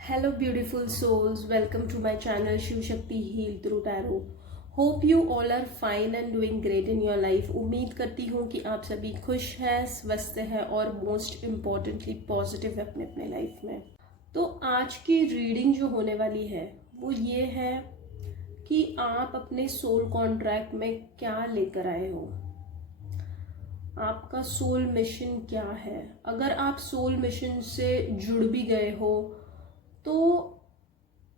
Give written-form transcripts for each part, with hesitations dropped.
Hello beautiful souls, welcome to my channel Shiv Shakti Heal Through Tarot. Hope you all are fine and doing great in your life. उम्मीद करती हूँ कि आप सभी खुश हैं, स्वस्थ हैं और मोस्ट इम्पॉर्टेंटली पॉजिटिव है अपने अपने लाइफ में। तो आज की रीडिंग जो होने वाली है वो ये है कि आप अपने सोल कॉन्ट्रैक्ट में क्या लेकर आए हो, आपका सोल मिशन क्या है। अगर आप सोल मिशन से जुड़ भी गए हो तो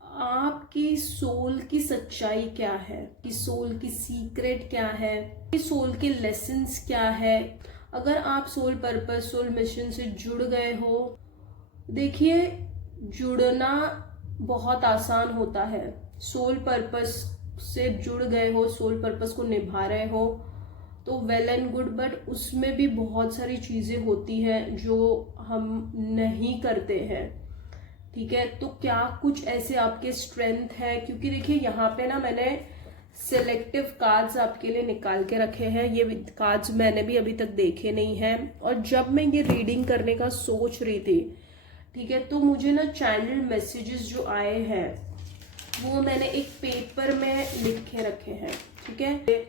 आपकी सोल की सच्चाई क्या है, कि सोल की सीक्रेट क्या है, कि सोल के लेसन्स क्या है। अगर आप सोल पर्पस सोल मिशन से जुड़ गए हो, देखिए जुड़ना बहुत आसान होता है। सोल पर्पस से जुड़ गए हो, सोल पर्पस को निभा रहे हो तो वेल एंड गुड, बट उसमें भी बहुत सारी चीजें होती हैं जो हम नहीं करते हैं। ठीक है, तो क्या कुछ ऐसे आपके स्ट्रेंथ है, क्योंकि देखिए यहाँ पे ना मैंने सिलेक्टिव कार्ड्स आपके लिए निकाल के रखे हैं। ये कार्ड्स मैंने भी अभी तक देखे नहीं हैं, और जब मैं ये रीडिंग करने का सोच रही थी, ठीक है, तो मुझे ना चैनल मैसेजेस जो आए हैं वो मैंने एक पेपर में लिख के रखे हैं। ठीक है,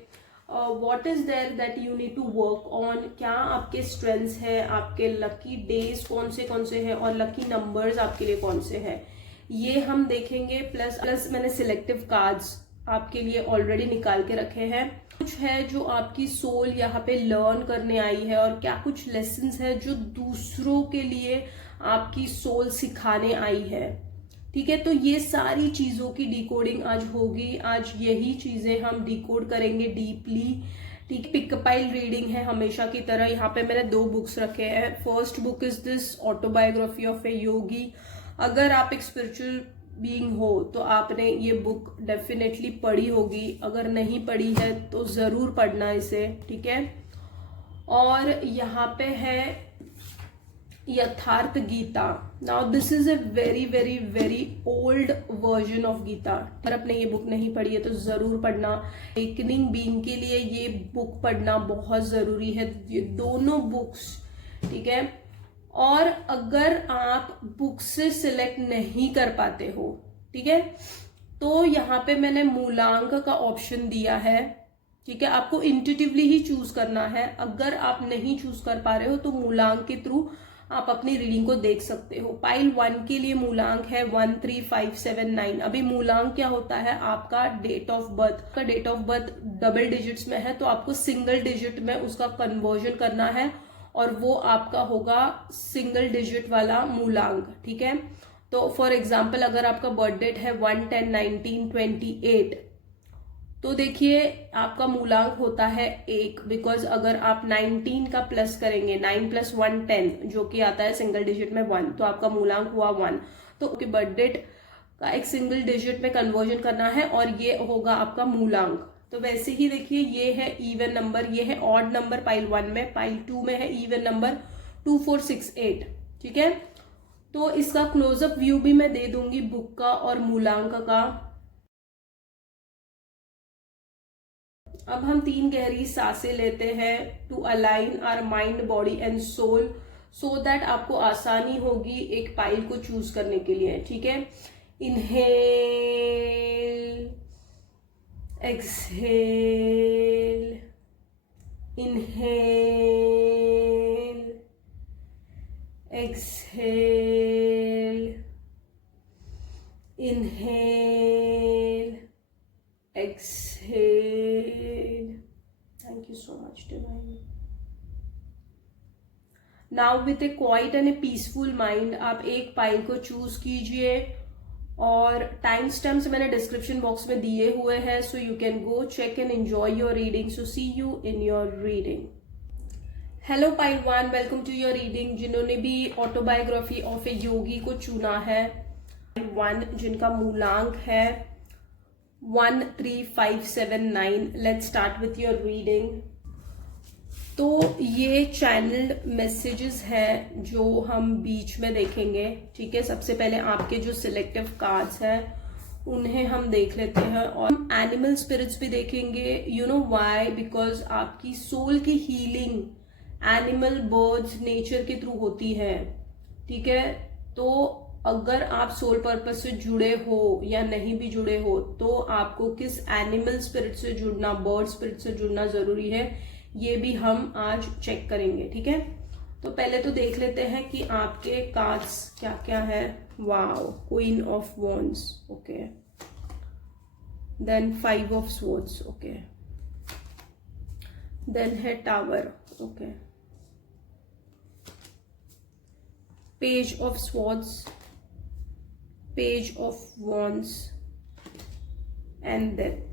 what is there that you need to work on, क्या आपके स्ट्रेंथ्स है, आपके लकी डेज कौन से हैं और लकी नंबर्स आपके लिए कौन से हैं, ये हम देखेंगे। प्लस मैंने सिलेक्टिव कार्ड्स आपके लिए ऑलरेडी निकाल के रखे हैं। कुछ है जो आपकी सोल यहाँ पे लर्न करने आई है, और क्या कुछ लेसन्स है जो दूसरों के लिए आपकी सोल सिखाने आई है। ठीक है, तो ये सारी चीजों की डिकोडिंग आज होगी। आज यही चीजें हम डिकोड करेंगे डीपली। ठीक, पिकपाइल रीडिंग है हमेशा की तरह। यहाँ पे मैंने 2 बुक्स रखे हैं। First book is this autobiography of a Yogi. अगर आप एक स्पिरिचुअल बीइंग हो तो आपने ये बुक डेफिनेटली पढ़ी होगी, अगर नहीं पढ़ी है तो जरूर पढ़ना इसे। ठीक है, और यहाँ पे है Yatharth Geeta. Now this is a very very very old version of Gita. अगर आपने ये बुक नहीं पढ़ी है तो जरूर पढ़ना। अवेकनिंग बीइंग के लिए ये बुक पढ़ना बहुत जरूरी है, ये दोनों बुक्स। ठीक है, और अगर आप बुक से सिलेक्ट नहीं कर पाते हो, ठीक है, तो यहाँ पे मैंने मूलांक का ऑप्शन दिया है। ठीक है, आपको इंट्यूटिवली ही चूज करना है। अगर आप नहीं चूज कर पा रहे हो तो मूलांक के थ्रू आप अपनी रीडिंग को देख सकते हो। पाइल 1 के लिए मूलांक है 13579। अभी मूलांक क्या होता है, आपका डेट ऑफ बर्थ का date of birth double digits में है तो आपको सिंगल डिजिट में उसका कन्वर्जन करना है, और वो आपका होगा सिंगल डिजिट वाला मूलांक। ठीक है, तो फॉर एग्जाम्पल अगर आपका बर्थ डेट है 1/10/1928 तो देखिए आपका मूलांक होता है 1, बिकॉज अगर आप 19 का प्लस करेंगे, 9 + 1 10, जो कि आता है सिंगल डिजिट में 1, तो आपका मूलांक हुआ 1। तो बर्थ डेट का एक सिंगल डिजिट में कन्वर्जन करना है और ये होगा आपका मूलांक। तो वैसे ही देखिए ये है इवन नंबर, ये है ऑड नंबर पाइल 1 में, पाइल 2 में है इवन नंबर 2468। ठीक है, तो इसका क्लोजअप व्यू भी मैं दे दूंगी बुक का और मूलांक का। अब हम 3 गहरी सांसें लेते हैं to align our mind body and soul, so that आपको आसानी होगी एक पाइल को चूज करने के लिए। ठीक है, inhale, exhale, inhale, exhale, inhale, exhale. Thank you so much, divine. Now with a quiet and a peaceful mind आप एक पाइल को चूज कीजिए, और टाइम स्टैम्प्स मैंने डिस्क्रिप्शन बॉक्स में दिए हुए हैं, so you can go check and enjoy your reading. So see you in your reading. Hello pile 1, welcome to your reading. जिन्होंने भी ऑटोबायोग्राफी ऑफ ए योगी को चुना है, 1 जिनका मूलांक है 13579, let's start with your reading. तो ये चैनल्ड मैसेजेस हैं जो हम बीच में देखेंगे। ठीक है, सबसे पहले आपके जो सिलेक्टिव कार्ड्स हैं उन्हें हम देख लेते हैं, और हम एनिमल स्पिरिट्स भी देखेंगे। यू नो व्हाई, बिकॉज आपकी सोल की हीलिंग एनिमल, बर्ड्स, नेचर के थ्रू होती है, ठीक है। तो अगर आप सोल पर्पस से जुड़े हो या नहीं भी जुड़े हो, तो आपको किस एनिमल स्पिरिट से जुड़ना, बर्ड स्पिरिट से जुड़ना जरूरी है, ये भी हम आज चेक करेंगे, ठीक है। तो पहले तो देख लेते हैं कि आपके कार्ड्स क्या क्या है। Wow, queen of wands, okay, then 5 of swords, okay, then है tower, okay, page of swords, page of wands and death.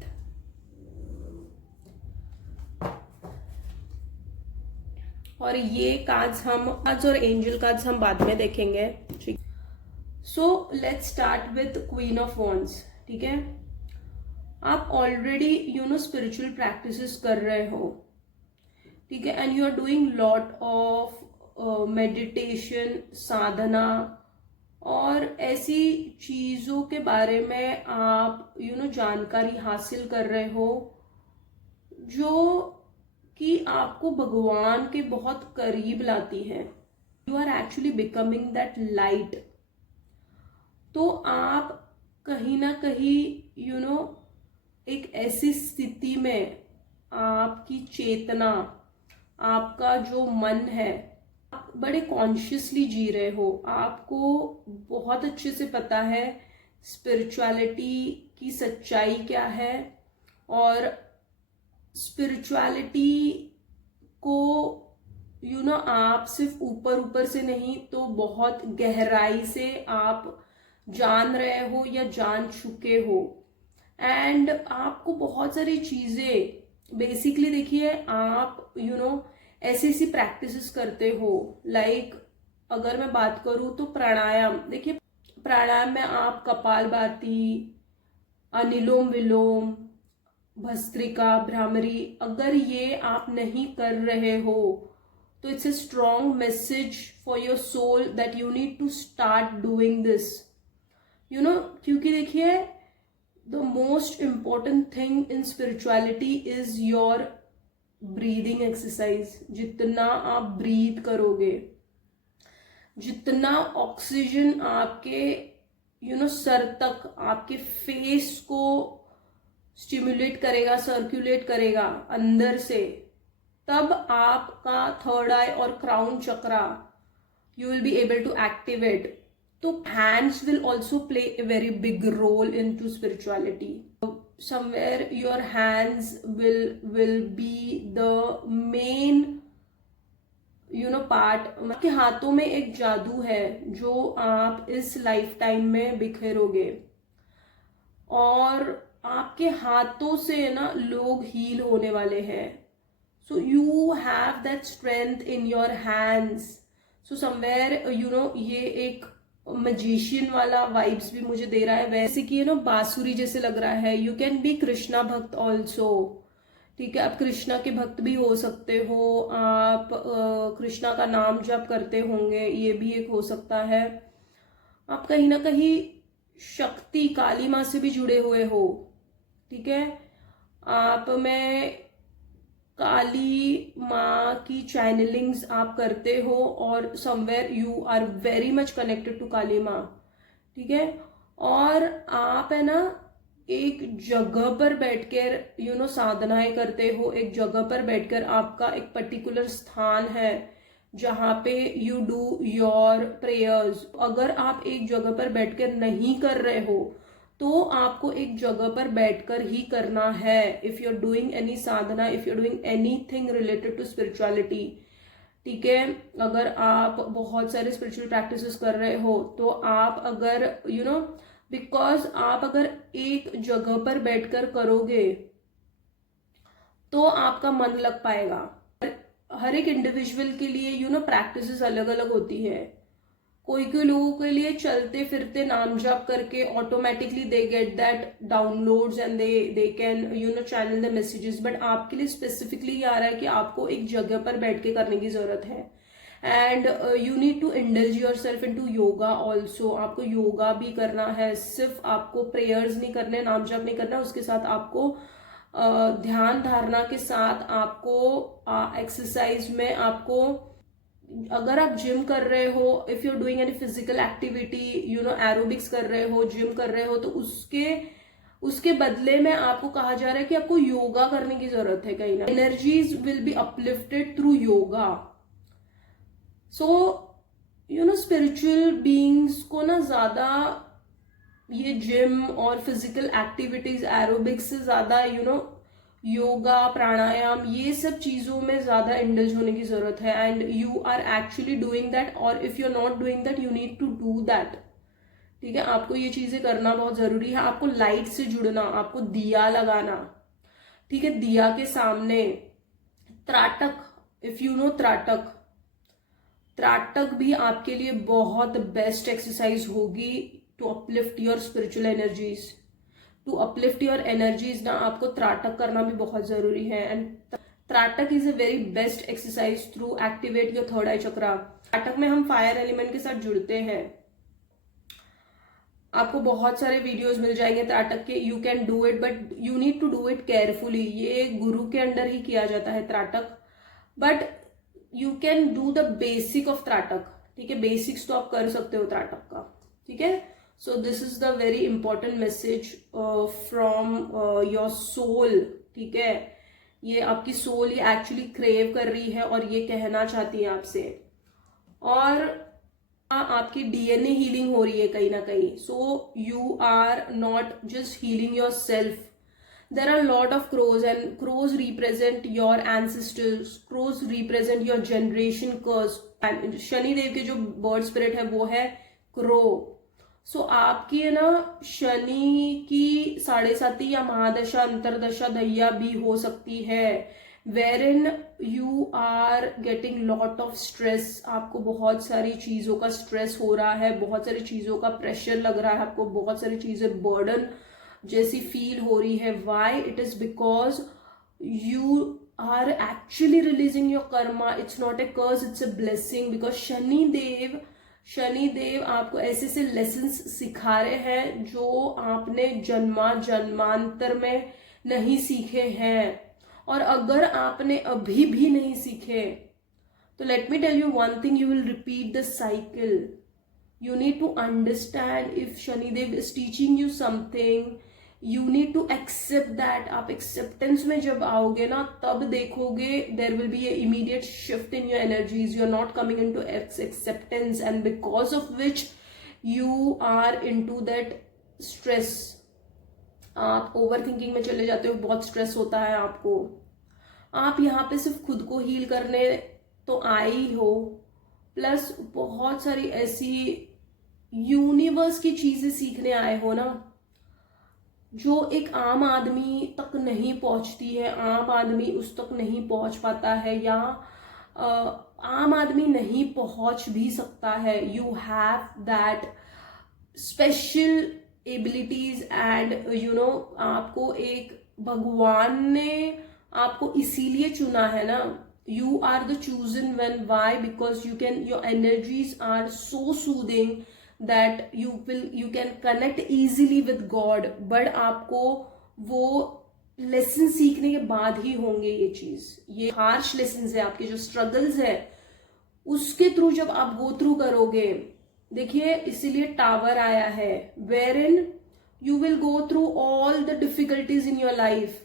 और ये कार्ड्स और एंजल कार्ड्स हम बाद में देखेंगे, ठीक। So let's start with queen of wands, ठीक है। आप ऑलरेडी स्पिरिचुअल प्रैक्टिसेस कर रहे हो, ठीक है, and you are doing lot of meditation, sadhana, और ऐसी चीजों के बारे में आप जानकारी हासिल कर रहे हो जो कि आपको भगवान के बहुत करीब लाती है। You are actually becoming that light. तो आप कहीं ना कहीं एक ऐसी स्थिति में आपकी चेतना, आपका जो मन है, आप बड़े कॉन्शियसली जी रहे हो। आपको बहुत अच्छे से पता है स्पिरिचुअलिटी की सच्चाई क्या है, और स्पिरिचुअलिटी को आप सिर्फ ऊपर ऊपर से नहीं तो बहुत गहराई से आप जान रहे हो या जान चुके हो। एंड आपको बहुत सारी चीजें, बेसिकली देखिए, आप ऐसी ऐसी प्रैक्टिसेस करते हो। लाइक अगर मैं बात करूं तो प्राणायाम, देखिए प्राणायाम में आप कपालभाति, अनुलोम विलोम, भस्त्रिका, भ्रामरी, अगर ये आप नहीं कर रहे हो तो it's a strong message for your soul that you need to start doing this, क्योंकि देखिए the most important thing in spirituality is your breathing exercise. जितना आप ब्रीथ करोगे, जितना ऑक्सीजन आपके सर तक, आपके फेस को स्टिमुलेट करेगा, सर्कुलेट करेगा अंदर से, तब आपका थर्ड आई और crown chakra you will be able to activate. तो hands will also play a very big role into spirituality. Somewhere your hands will be the main part. आपके हाथों में एक जादू है जो आप इस लाइफ टाइम में बिखेरोगे, और आपके हाथों से लोग हील होने वाले हैं। So you have that strength in your hands. So somewhere ये एक मैजिशियन वाला वाइब्स भी मुझे दे रहा है, वैसे कि बांसुरी जैसे लग रहा है। यू कैन बी कृष्णा भक्त ऑल्सो, ठीक है। आप कृष्णा के भक्त भी हो सकते हो, आप कृष्णा का नाम जप करते होंगे, ये भी एक हो सकता है। आप कहीं ना कहीं शक्ति, काली माँ से भी जुड़े हुए हो, ठीक है। आप में काली माँ की चैनलिंग्स आप करते हो, और somewhere you are very much connected to Kali Maa, ठीक है। और आप एक जगह पर बैठकर साधनाएं करते हो। एक जगह पर बैठकर आपका एक पर्टिकुलर स्थान है जहाँ पे यू डू योर प्रेयर्स। अगर आप एक जगह पर बैठकर नहीं कर रहे हो तो आपको एक जगह पर बैठकर ही करना है। If you are doing any sadhana, if you are doing anything related to spirituality, ठीक है। अगर आप बहुत सारे स्पिरिचुअल प्रैक्टिसेस कर रहे हो तो आप अगर बिकॉज आप अगर एक जगह पर बैठकर करोगे तो आपका मन लग पाएगा। हर एक इंडिविजुअल के लिए प्रैक्टिसेस अलग अलग होती है। कोई लोगों के लिए चलते फिरते नाम जाप करके automatically they get that downloads and they can channel the messages. But आपके लिए स्पेसिफिकली ये आ रहा है कि आपको एक जगह पर बैठ के करने की जरूरत है। And you need to indulge yourself in to yoga also. आपको योगा भी करना है, सिर्फ आपको प्रेयर्स नहीं करने, नाम जाप नहीं करना, उसके साथ आपको ध्यान धारणा के साथ आपको एक्सरसाइज में आपको, अगर आप जिम कर रहे हो, if you are doing any physical activity, aerobics कर रहे हो, जिम कर रहे हो, तो उसके बदले में आपको कहा जा रहा है कि आपको योगा करने की जरूरत है। कहीं ना energies will be uplifted through yoga. So spiritual beings को ना ज्यादा ये जिम और फिजिकल एक्टिविटीज, एरोबिक्स से ज्यादा योगा, प्राणायाम, ये सब चीजों में ज्यादा इंडल्ज होने की जरूरत है। And you are actually doing that, और if you are not doing that you need to do that. ठीक है, आपको ये चीजें करना बहुत जरूरी है। आपको लाइट से जुड़ना, आपको दिया लगाना, ठीक है, दिया के सामने tratak, if you know tratak, tratak भी आपके लिए बहुत बेस्ट एक्सरसाइज होगी to uplift your spiritual energies. To uplift your energies ना आपको त्राटक करना भी बहुत जरूरी है। And tratak is a very best exercise through activate your third eye chakra. Tratak में हम फायर एलिमेंट के साथ जुड़ते हैं। आपको बहुत सारे वीडियोस मिल जाएंगे त्राटक के, you can do it but you need to do it carefully. ये गुरु के अंडर ही किया जाता है tratak, but you can do the basic of tratak. ठीक है, बेसिक्स तो आप कर सकते हो त्राटक का। ठीक है, so this is the very important message from your soul. ठीक है, ये आपकी सोल ये एक्चुअली क्रेव कर रही है और ये कहना चाहती है आपसे। और आपकी डीएनए हीलिंग हो रही है कहीं ना कहीं। So you are not just healing yourself, there are a lot of crows and crows represent your ancestors, crows represent your generation curse। and Shani Dev के जो बर्ड स्पिरिट है वो है क्रो। सो आपकी है ना शनि की 7.5 या महादशा, अंतरदशा, दैया भी हो सकती है, wherein you are getting lot of stress। आपको बहुत सारी चीजों का स्ट्रेस हो रहा है, बहुत सारी चीजों का प्रेशर लग रहा है, आपको बहुत सारी चीजें बर्डन जैसी फील हो रही है। Why? It is because you are actually releasing your karma. It's not a curse, it's a blessing. Because Shani Dev आपको ऐसे ऐसे लेसन्स सिखा रहे हैं जो आपने जन्मांतर में नहीं सीखे हैं। और अगर आपने अभी भी नहीं सीखे तो let me tell you one thing, you will repeat the cycle. You need to understand if Shanidev is teaching you something, you need to accept that। आप acceptance में जब आओगे ना तब देखोगे there will be a immediate shift in your energies। You are not coming into acceptance and because of which you are into that stress। आप overthinking में चले जाते हो, बहुत stress होता है आपको। आप यहाँ पे सिर्फ खुद को हील करने तो आए ही हो, प्लस बहुत सारी ऐसी यूनिवर्स की चीजें सीखने आए हो ना जो एक आम आदमी तक नहीं पहुंचती है, आम आदमी उस तक नहीं पहुंच पाता है, या आम आदमी नहीं पहुंच भी सकता है। You have that special abilities and आपको एक भगवान ने आपको इसीलिए चुना है ना। You are the chosen one। Why? Because your energies are so soothing that you can connect easily with God। but आपको वो लेसन सीखने के बाद ही होंगे ये चीज। ये हार्श लेसन है, आपके जो स्ट्रगल्स है उसके थ्रू जब आप गो थ्रू करोगे। देखिए इसीलिए टावर आया है, wherein you will go through all the difficulties in your life,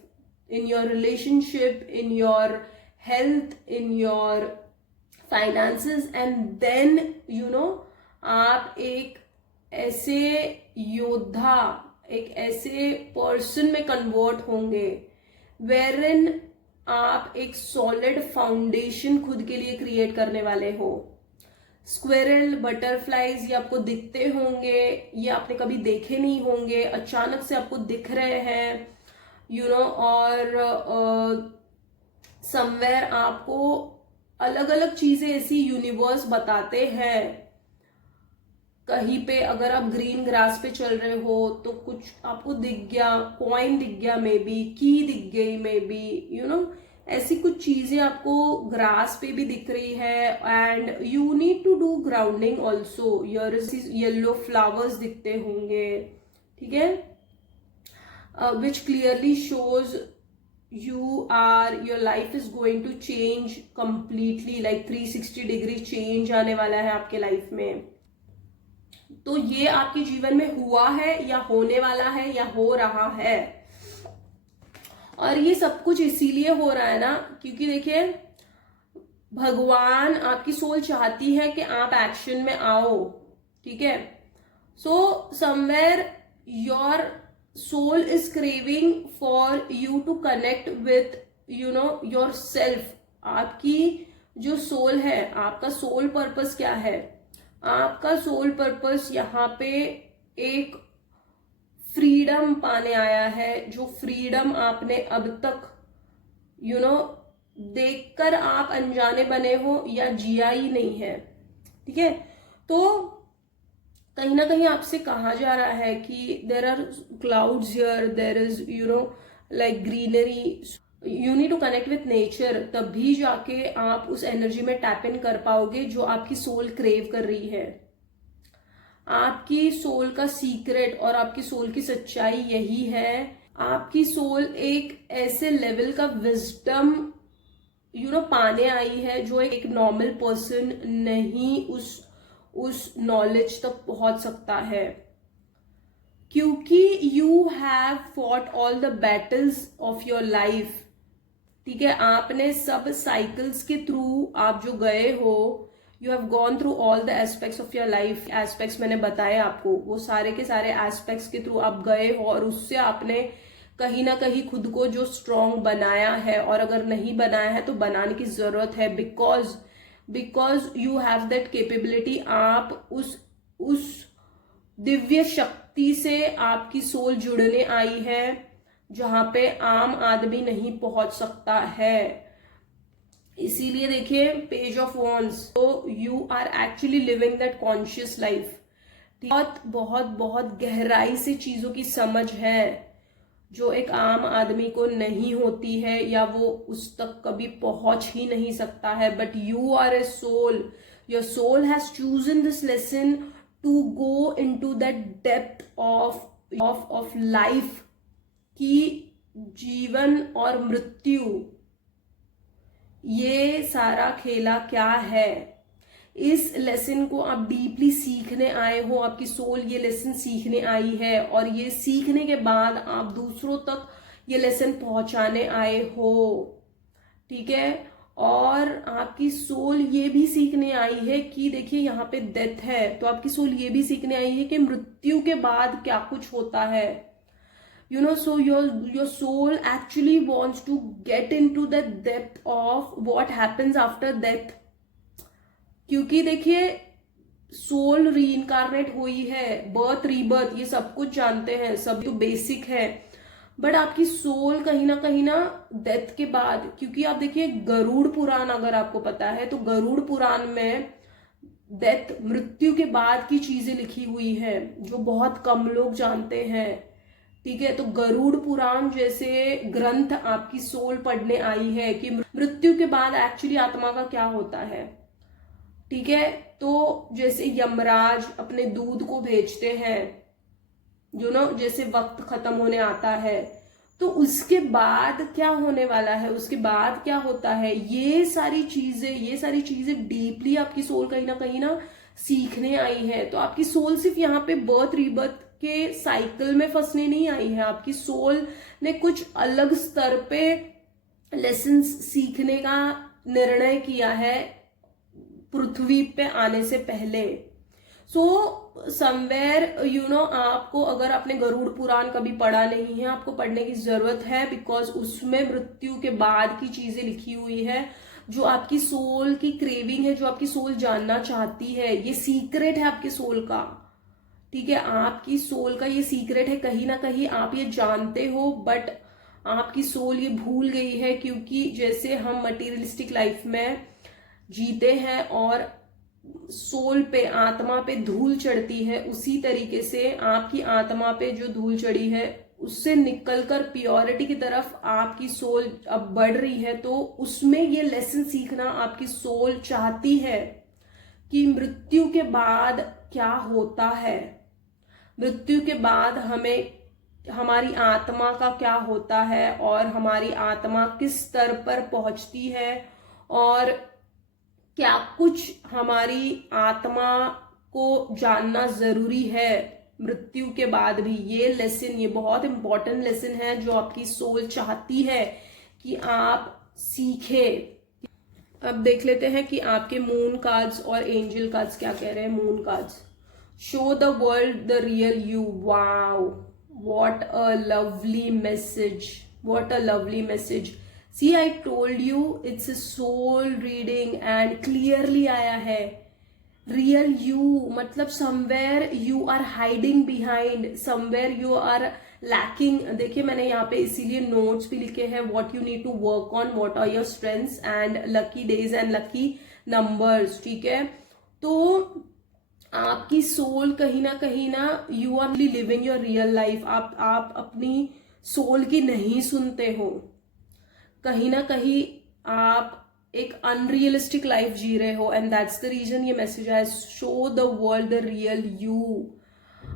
in your relationship, in your health, in your finances, and then आप एक ऐसे योद्धा, एक ऐसे पर्सन में कन्वर्ट होंगे wherein आप एक सॉलिड फाउंडेशन खुद के लिए क्रिएट करने वाले हो। स्क्विरल, बटरफ्लाईज ये आपको दिखते होंगे, ये आपने कभी देखे नहीं होंगे, अचानक से आपको दिख रहे हैं और समवेयर आपको अलग अलग चीजें ऐसी यूनिवर्स बताते हैं। कहीं पे अगर आप ग्रीन ग्रास पे चल रहे हो तो कुछ आपको दिख गया, कॉइन दिख गया, मे बी की दिख गई, मे बी ऐसी कुछ चीजें आपको ग्रास पे भी दिख रही है। And you need to do grounding also. Your yellow flowers दिखते होंगे, ठीक है, which clearly shows your life is going to change completely, like 360 degree change आने वाला है आपके लाइफ में। तो ये आपके जीवन में हुआ है या होने वाला है या हो रहा है। और ये सब कुछ इसीलिए हो रहा है ना, क्योंकि देखिए भगवान, आपकी सोल चाहती है कि आप एक्शन में आओ, ठीक है। सो somewhere your soul is craving for you to connect with yourself। आपकी जो सोल है, आपका सोल पर्पस क्या है? आपका सोल पर्पस यहाँ पे एक फ्रीडम पाने आया है, जो फ्रीडम आपने अब तक देखकर आप अनजाने बने हो या जिया ही नहीं है, ठीक है। तो कहीं ना कहीं आपसे कहा जा रहा है कि there are clouds here, there is like greenery, you need to connect with nature, तभी जाके आप उस एनर्जी में टैप इन कर पाओगे जो आपकी सोल क्रेव कर रही है। आपकी सोल का सीक्रेट और आपकी सोल की सच्चाई यही है। आपकी सोल एक ऐसे लेवल का विजडम पाने आई है जो एक नॉर्मल पर्सन नहीं उस नॉलेज तक पहुंच सकता है, क्योंकि you have fought all the battles of your life, ठीक है। आपने सब साइकिल्स के थ्रू आप जो गए हो, you have gone through all the aspects of your life. Aspects मैंने बताए आपको, वो सारे के सारे एस्पेक्ट्स के थ्रू आप गए हो और उससे आपने कहीं ना कहीं खुद को जो स्ट्रॉन्ग बनाया है, और अगर नहीं बनाया है तो बनाने की जरूरत है, because you have that capability. आप उस दिव्य शक्ति से आपकी सोल जुड़ने आई है जहां पे आम आदमी नहीं पहुंच सकता है। इसीलिए देखिए पेज ऑफ वॉन्ड्स, तो you are actually living that conscious life. बहुत बहुत बहुत गहराई से चीजों की समझ है जो एक आम आदमी को नहीं होती है, या वो उस तक कभी पहुंच ही नहीं सकता है। But you are a soul, your soul has chosen this lesson to go into that depth of life, की जीवन और मृत्यु, ये सारा खेला क्या है। इस लेसन को आप डीपली सीखने आए हो, आपकी सोल ये लेसन सीखने आई है, और ये सीखने के बाद आप दूसरों तक ये लेसन पहुंचाने आए हो, ठीक है। और आपकी सोल ये भी सीखने आई है कि देखिए यहाँ पे डेथ है, तो आपकी सोल ये भी सीखने आई है कि मृत्यु के बाद क्या कुछ होता है। So your soul actually wants to get into the depth of what happens after death, क्योंकि देखिए सोल रीइंकारनेट हुई है, बर्थ रीबर्थ ये सब कुछ जानते हैं, सब तो बेसिक है। बट आपकी सोल कहीं ना डेथ के बाद, क्योंकि आप देखिए गरुड़ पुराण अगर आपको पता है, तो गरुड़ पुराण में डेथ, मृत्यु के बाद की चीजें लिखी हुई है जो बहुत कम लोग जानते हैं, ठीक है। तो गरुड़ पुराण जैसे ग्रंथ आपकी सोल पढ़ने आई है कि मृत्यु के बाद एक्चुअली आत्मा का क्या होता है, ठीक है। तो जैसे यमराज अपने दूध को भेजते हैं, जैसे वक्त खत्म होने आता है, तो उसके बाद क्या होने वाला है, उसके बाद क्या होता है, ये सारी चीजें डीपली आपकी सोल कहीं ना सीखने आई है। तो आपकी सोल सिर्फ यहाँ पे बर्थ रीबर्थ के साइकिल में फंसने नहीं आई है, आपकी सोल ने कुछ अलग स्तर पे लेसन्स सीखने का निर्णय किया है पृथ्वी पे आने से पहले। सो समवेयर आपको, अगर आपने गरुड़ पुराण कभी पढ़ा नहीं है, आपको पढ़ने की जरूरत है, बिकॉज उसमें मृत्यु के बाद की चीजें लिखी हुई है जो आपकी सोल की क्रेविंग है, जो आपकी सोल जानना चाहती है। ये सीक्रेट है आपकी सोल का, ठीक है। आपकी सोल का ये सीक्रेट है, कहीं ना कहीं आप ये जानते हो, बट आपकी सोल ये भूल गई है, क्योंकि जैसे हम मटेरियलिस्टिक लाइफ में जीते हैं और सोल पे, आत्मा पे धूल चढ़ती है, उसी तरीके से आपकी आत्मा पे जो धूल चढ़ी है उससे निकलकर प्योरिटी की तरफ आपकी सोल अब बढ़ रही है। तो उसमें ये लेसन सीखना आपकी सोल चाहती है कि मृत्यु के बाद क्या होता है, मृत्यु के बाद हमें हमारी आत्मा का क्या होता है और हमारी आत्मा किस स्तर पर पहुंचती है और क्या कुछ हमारी आत्मा को जानना जरूरी है मृत्यु के बाद भी। ये लेसन, ये बहुत इंपॉर्टेंट लेसन है जो आपकी सोल चाहती है कि आप सीखे। अब देख लेते हैं कि आपके मून कार्ड्स और एंजल कार्ड्स क्या कह रहे हैं। Moon cards, show the world the real you. Wow, what a lovely message, what a lovely message. See I told you, it's a soul reading and clearly आया है real you, मतलब somewhere you are hiding behind, somewhere you are lacking. देखिए मैंने यहाँ पे इसीलिए notes भी लिखे हैं, what you need to work on, what are your strengths and lucky days and lucky numbers. ठीक है, तो आपकी सोल कहीं ना you are living your real life. आप अपनी सोल की नहीं सुनते हो, कहीं ना कहीं आप एक अनरियलिस्टिक लाइफ जी रहे हो एंड दैट्स द रीजन ये मैसेज है, show the world the real you.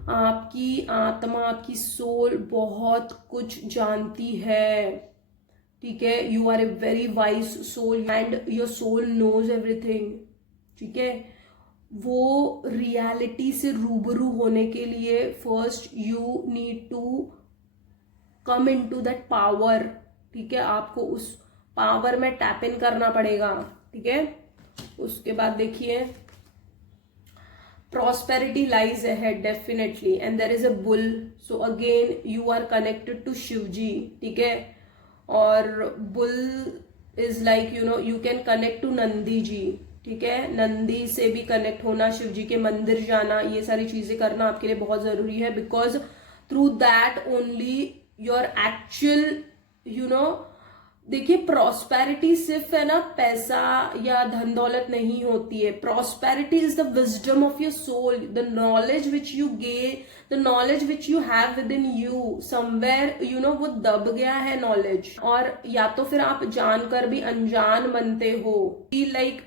आपकी आत्मा, आपकी सोल बहुत कुछ जानती है। ठीक है, you are a very wise soul and your soul knows everything. ठीक है, वो रियलिटी से रूबरू होने के लिए first you need to come in to that power. ठीक है, आपको उस पावर में टैप इन करना पड़ेगा। ठीक है, उसके बाद देखिए, prosperity lies ahead definitely and there is a bull, so again you are connected to Shivji. ठीक है, और bull is like you can connect to Nandi ji. ठीक है, नंदी से भी कनेक्ट होना, शिव जी के मंदिर जाना, ये सारी चीजें करना आपके लिए बहुत जरूरी है, because through that only your actual देखिए प्रॉस्पेरिटी सिर्फ है ना पैसा या धन दौलत नहीं होती है। Prosperity is the wisdom of your soul, the knowledge which you gain, the knowledge which you have with in you. Somewhere वो दब गया है नॉलेज, और या तो फिर आप जानकर भी अनजान बनते हो, लाइक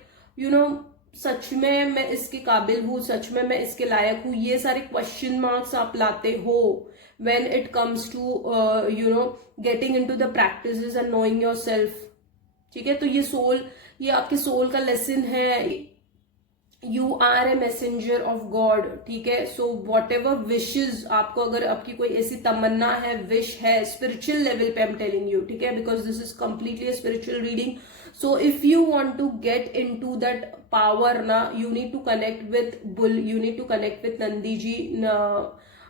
सच में मैं इसके काबिल हूँ, सच में मैं इसके लायक हूँ, ये सारे क्वेश्चन मार्क्स आप लाते हो when it comes to getting into the practices and knowing yourself। ठीक है, तो ये आपके सोल का लेसन है। You are a messenger of God. ठीक है, सो वॉट एवर विशेज आपको, अगर आपकी कोई ऐसी तमन्ना है, विश है, स्पिरिचुअल लेवल पे आई एम टेलिंग यू। ठीक है, because this is completely a spiritual reading. So if you want to get into that power ना, you need to connect with bull, you need to connect with Nandi ji.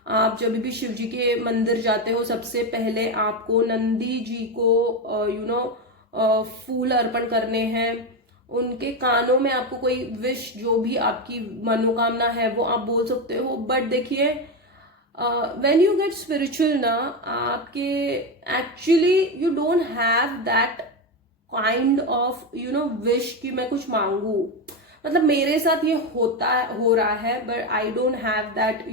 आप जब भी शिव जी के मंदिर जाते हो, सबसे पहले आपको नंदी जी को फूल अर्पण करने हैं। उनके कानों में आपको कोई विश, जो भी आपकी मनोकामना है, वो आप बोल सकते हो। बट देखिए व्हेन यू गेट स्पिरिचुअल ना, आपके actually you don't have that kind of wish कि मैं कुछ मांगू। मतलब मेरे साथ ये हो रहा है, but I don't have that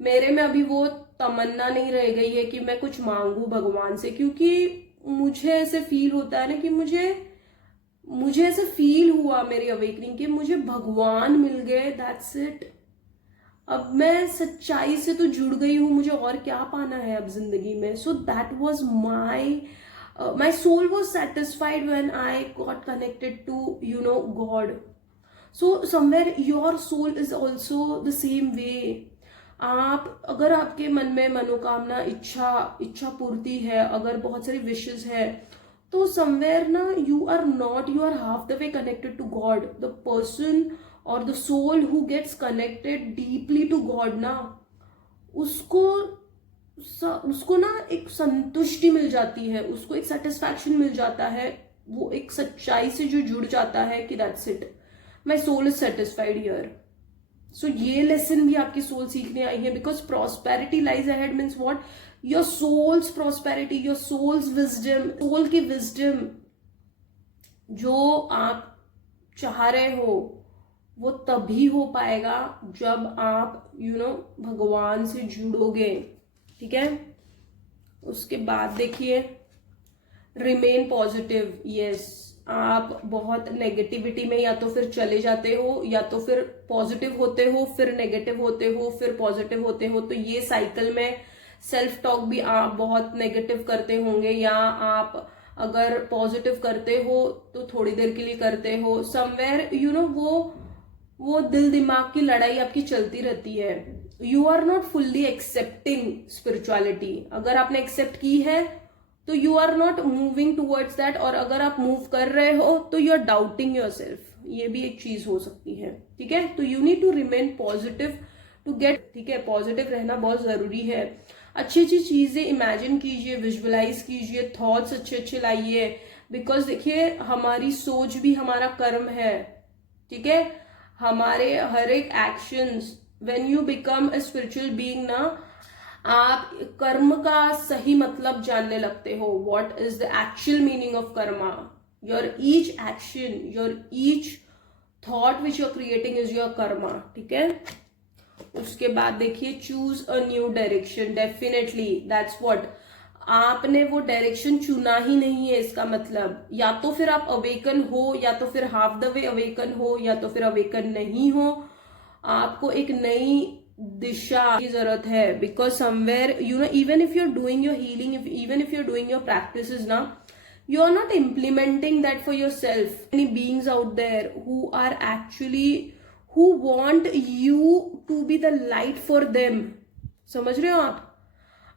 मेरे में अभी वो तमन्ना नहीं रह गई है कि मैं कुछ मांगू भगवान से, क्योंकि मुझे ऐसे फील होता है ना कि मुझे ऐसे फील हुआ मेरी अवेकनिंग कि मुझे भगवान मिल गए, दैट्स इट। अब मैं सच्चाई से तो जुड़ गई हूँ, मुझे और क्या पाना है अब जिंदगी में। So that was my soul was satisfied when I got connected to God. So somewhere your soul is also the same way. आप अगर आपके मन में मनोकामना, इच्छा पूर्ति है, अगर बहुत सारी विशेस है, तो समवेयर ना you are half the way connected to God. The person और the soul who gets connected deeply to God ना, उसको ना एक संतुष्टि मिल जाती है, उसको एक सेटिस्फैक्शन मिल जाता है, वो एक सच्चाई से जो जुड़ जाता है कि that's it, my soul is satisfied here. So ये लेसन भी आपकी सोल सीखने आई है, because prosperity lies ahead means what, your soul's prosperity, your soul's wisdom, soul की विजडम जो आप चाह रहे हो वो तभी हो पाएगा जब आप भगवान से जुड़ोगे। ठीक है, उसके बाद देखिए, रिमेन पॉजिटिव। यस, आप बहुत नेगेटिविटी में या तो फिर चले जाते हो, या तो फिर पॉजिटिव होते हो, फिर नेगेटिव होते हो, फिर पॉजिटिव होते हो। तो ये साइकिल में सेल्फ टॉक भी आप बहुत नेगेटिव करते होंगे, या आप अगर पॉजिटिव करते हो तो थोड़ी देर के लिए करते हो। समवेयर वो दिल दिमाग की लड़ाई आपकी चलती रहती है। You are not fully accepting spirituality. अगर आपने एक्सेप्ट की है तो you are not moving towards that, और अगर आप मूव कर रहे हो तो you are doubting yourself. ये भी एक चीज हो सकती है, ठीक है। तो you need to remain positive to get, ठीक है, पॉजिटिव रहना बहुत जरूरी है। अच्छी अच्छी चीजें इमेजिन कीजिए, विजुअलाइज कीजिए, थॉट्स अच्छे अच्छे लाइए, बिकॉज देखिए हमारी सोच भी हमारा कर्म है, ठीक है। हमारे हर एक actions, when you become a spiritual being ना, आप कर्म का सही मतलब जानने लगते हो। What is the actual meaning of karma? Your each action, your each thought which you are creating is your karma, ठीक है। उसके बाद देखिए, choose a new direction. Definitely that's what, आपने वो डायरेक्शन चुना ही नहीं है, इसका मतलब या तो फिर आप अवेकन हो, या तो फिर हाफ द वे अवेकन हो, या तो फिर अवेकन नहीं हो। आपको एक नई दिशा की जरूरत है, because somewhere even if you are doing your healing, even if you are doing your practices ना, you are not implementing that for yourself. Many beings out there who are actually, who want you to be the light for them. समझ रहे हो आप?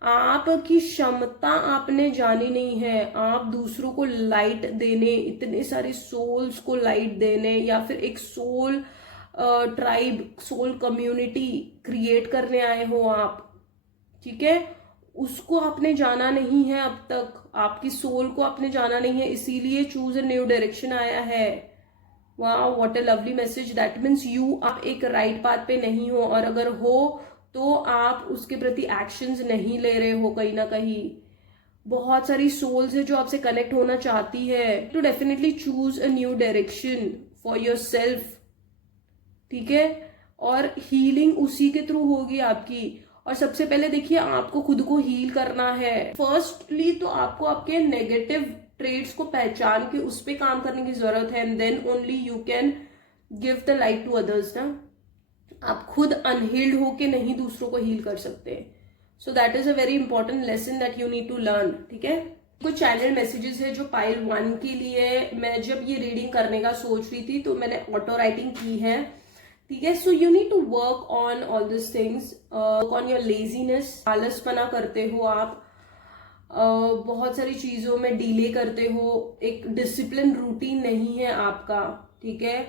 आपकी क्षमता आपने जानी नहीं है, आप दूसरों को लाइट देने, इतने सारे सोल्स को लाइट देने, या फिर एक soul tribe, soul community create करने आए हो आप, ठीक है। उसको आपने जाना नहीं है अब तक, आपकी सोल को आपने जाना नहीं है, इसीलिए चूज अ न्यू डायरेक्शन आया है। Wow, what a lovely message. That means you, आप एक राइट पाथ पे नहीं हो, और अगर हो तो आप उसके प्रति एक्शंस नहीं ले रहे हो कहीं ना कहीं। बहुत सारी सोल्स है जो आपसे कनेक्ट होना चाहती है, तो definitely choose a new direction for your self, ठीक है। और हीलिंग उसी के थ्रू होगी आपकी। और सबसे पहले देखिए, आपको खुद को हील करना है। फर्स्टली तो आपको आपके नेगेटिव ट्रेड्स को पहचान के उस पर काम करने की जरूरत है, and then only you can give the light to others ना। आप खुद अनहील्ड होके नहीं दूसरों को हील कर सकते। So that is a very important lesson that you need to learn, ठीक है। कुछ चैनल मैसेजेस है जो पाइल 1 के लिए, मैं जब ये रीडिंग करने का सोच रही थी तो मैंने ऑटो राइटिंग की है, ठीक है। So you need to work on all this things, on your laziness. आलसपना करते हो आप, बहुत सारी चीजों में डिले करते हो, एक डिसिप्लिन रूटीन नहीं है आपका, ठीक है।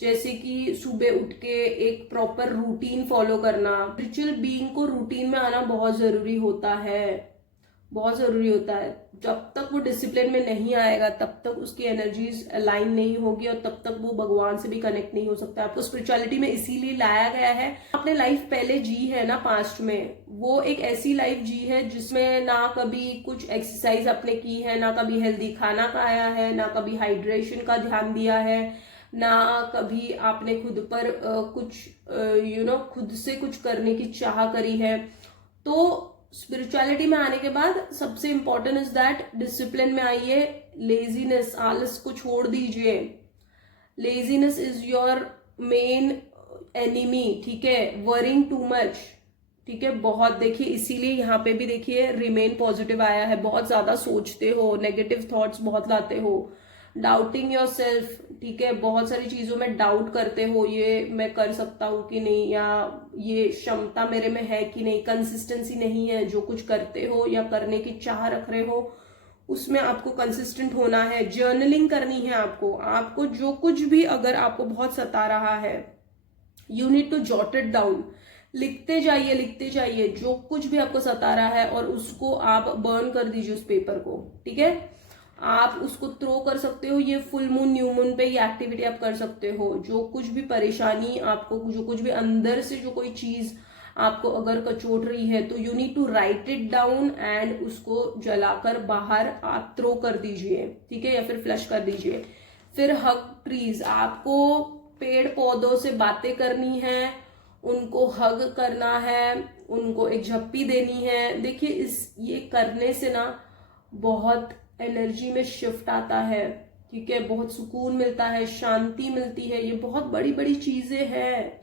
जैसे कि सुबह उठ के एक प्रॉपर रूटीन फॉलो करना। स्पिरिचुअल बीइंग को रूटीन में आना बहुत जरूरी होता है, बहुत जरूरी होता है। जब तक वो डिसिप्लिन में नहीं आएगा तब तक उसकी एनर्जीज अलाइन नहीं होगी, और तब तक वो भगवान से भी कनेक्ट नहीं हो सकता। आपको स्पिरिचुअलिटी में इसीलिए लाया गया है। आपने लाइफ पहले जी है ना पास्ट में, वो एक ऐसी लाइफ जी है जिसमें ना कभी कुछ एक्सरसाइज आपने की है, ना कभी हेल्दी खाना खाया है, ना कभी हाइड्रेशन का ध्यान दिया है, ना कभी आपने खुद पर कुछ खुद से कुछ करने की चाह करी है। तो स्पिरिचुअलिटी में आने के बाद सबसे इंपॉर्टेंट इज दैट डिसिप्लिन में आइए। लेजीनेस, आलस को छोड़ दीजिए। Laziness is your main enemy, ठीक है। वरिंग टू मच, ठीक है, बहुत। देखिए इसीलिए यहाँ पे भी देखिए रिमेन पॉजिटिव आया है। बहुत ज्यादा सोचते हो, नेगेटिव थॉट्स बहुत लाते हो, डाउटिंग योर सेल्फ, ठीक है। बहुत सारी चीजों में डाउट करते हो, ये मैं कर सकता हूँ कि नहीं, या ये क्षमता मेरे में है कि नहीं। कंसिस्टेंसी नहीं है, जो कुछ करते हो या करने की चाह रख रहे हो उसमें आपको कंसिस्टेंट होना है। जर्नलिंग करनी है आपको जो कुछ भी अगर आपको बहुत सता रहा है, you need to jot it down. लिखते जाइए जो कुछ भी आपको सता रहा है, और उसको आप बर्न कर दीजिए उस पेपर को, ठीक है। आप उसको थ्रो कर सकते हो, ये फुल मून न्यू मून पे ये एक्टिविटी आप कर सकते हो। जो कुछ भी परेशानी आपको, जो कुछ भी अंदर से जो कोई चीज आपको अगर कचोट रही है, तो you need to write it down and उसको जलाकर बाहर आप थ्रो कर दीजिए, ठीक है, या फिर फ्लश कर दीजिए। फिर हग ट्रीज, आपको पेड़ पौधों से बातें करनी है, उनको हग करना है, उनको एक झप्पी देनी है। देखिए ये करने से ना बहुत एनर्जी में शिफ्ट आता है, ठीक है, बहुत सुकून मिलता है, शांति मिलती है। ये बहुत बड़ी बड़ी चीजें हैं।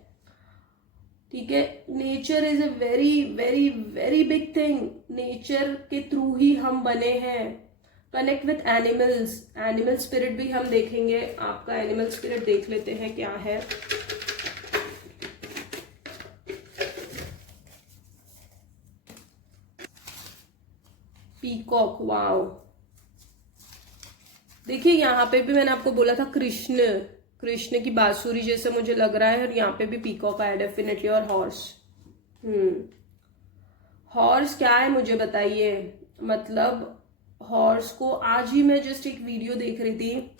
ठीक है। Nature is a very very very big thing. Nature के थ्रू ही हम बने हैं। Connect with animals, animal spirit भी हम देखेंगे। आपका एनिमल स्पिरिट देख लेते हैं क्या है। Peacock, wow. देखिए यहाँ पे भी मैंने आपको बोला था कृष्ण, कृष्ण की बांसुरी जैसे मुझे लग रहा है, और यहाँ पे भी पीकॉक आया डेफिनेटली, और हॉर्स। हॉर्स क्या है मुझे बताइए। मतलब हॉर्स को आज ही मैं जस्ट एक वीडियो देख रही थी,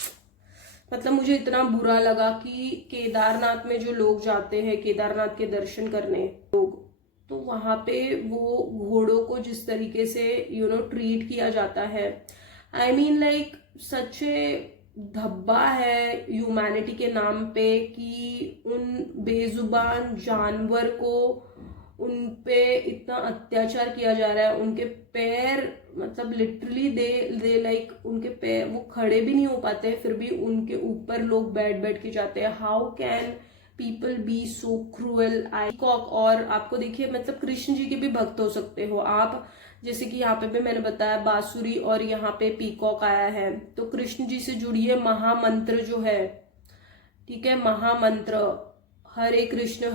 मतलब मुझे इतना बुरा लगा कि केदारनाथ में जो लोग जाते हैं केदारनाथ के दर्शन करने लोग, तो वहां पे वो घोड़ों को जिस तरीके से ट्रीट किया जाता है, आई मीन लाइक सच ए धब्बा है ह्यूमैनिटी के नाम पे कि उन बेजुबान जानवर को उन पे इतना अत्याचार किया जा रहा है। उनके पैर मतलब लिटरली दे लाइक उनके पैर वो खड़े भी नहीं हो पाते, फिर भी उनके ऊपर लोग बैठ के जाते हैं। How can people be so cruel. Peacock, और आपको देखिए मतलब कृष्ण जी के भी भक्त हो सकते हो आप, जैसे कि यहाँ पे भी मैंने बताया बांसुरी और यहाँ पे पीकॉक आया है, तो कृष्ण जी से जुड़िए महामंत्र जो है, ठीक है, महामंत्र हरे कृष्ण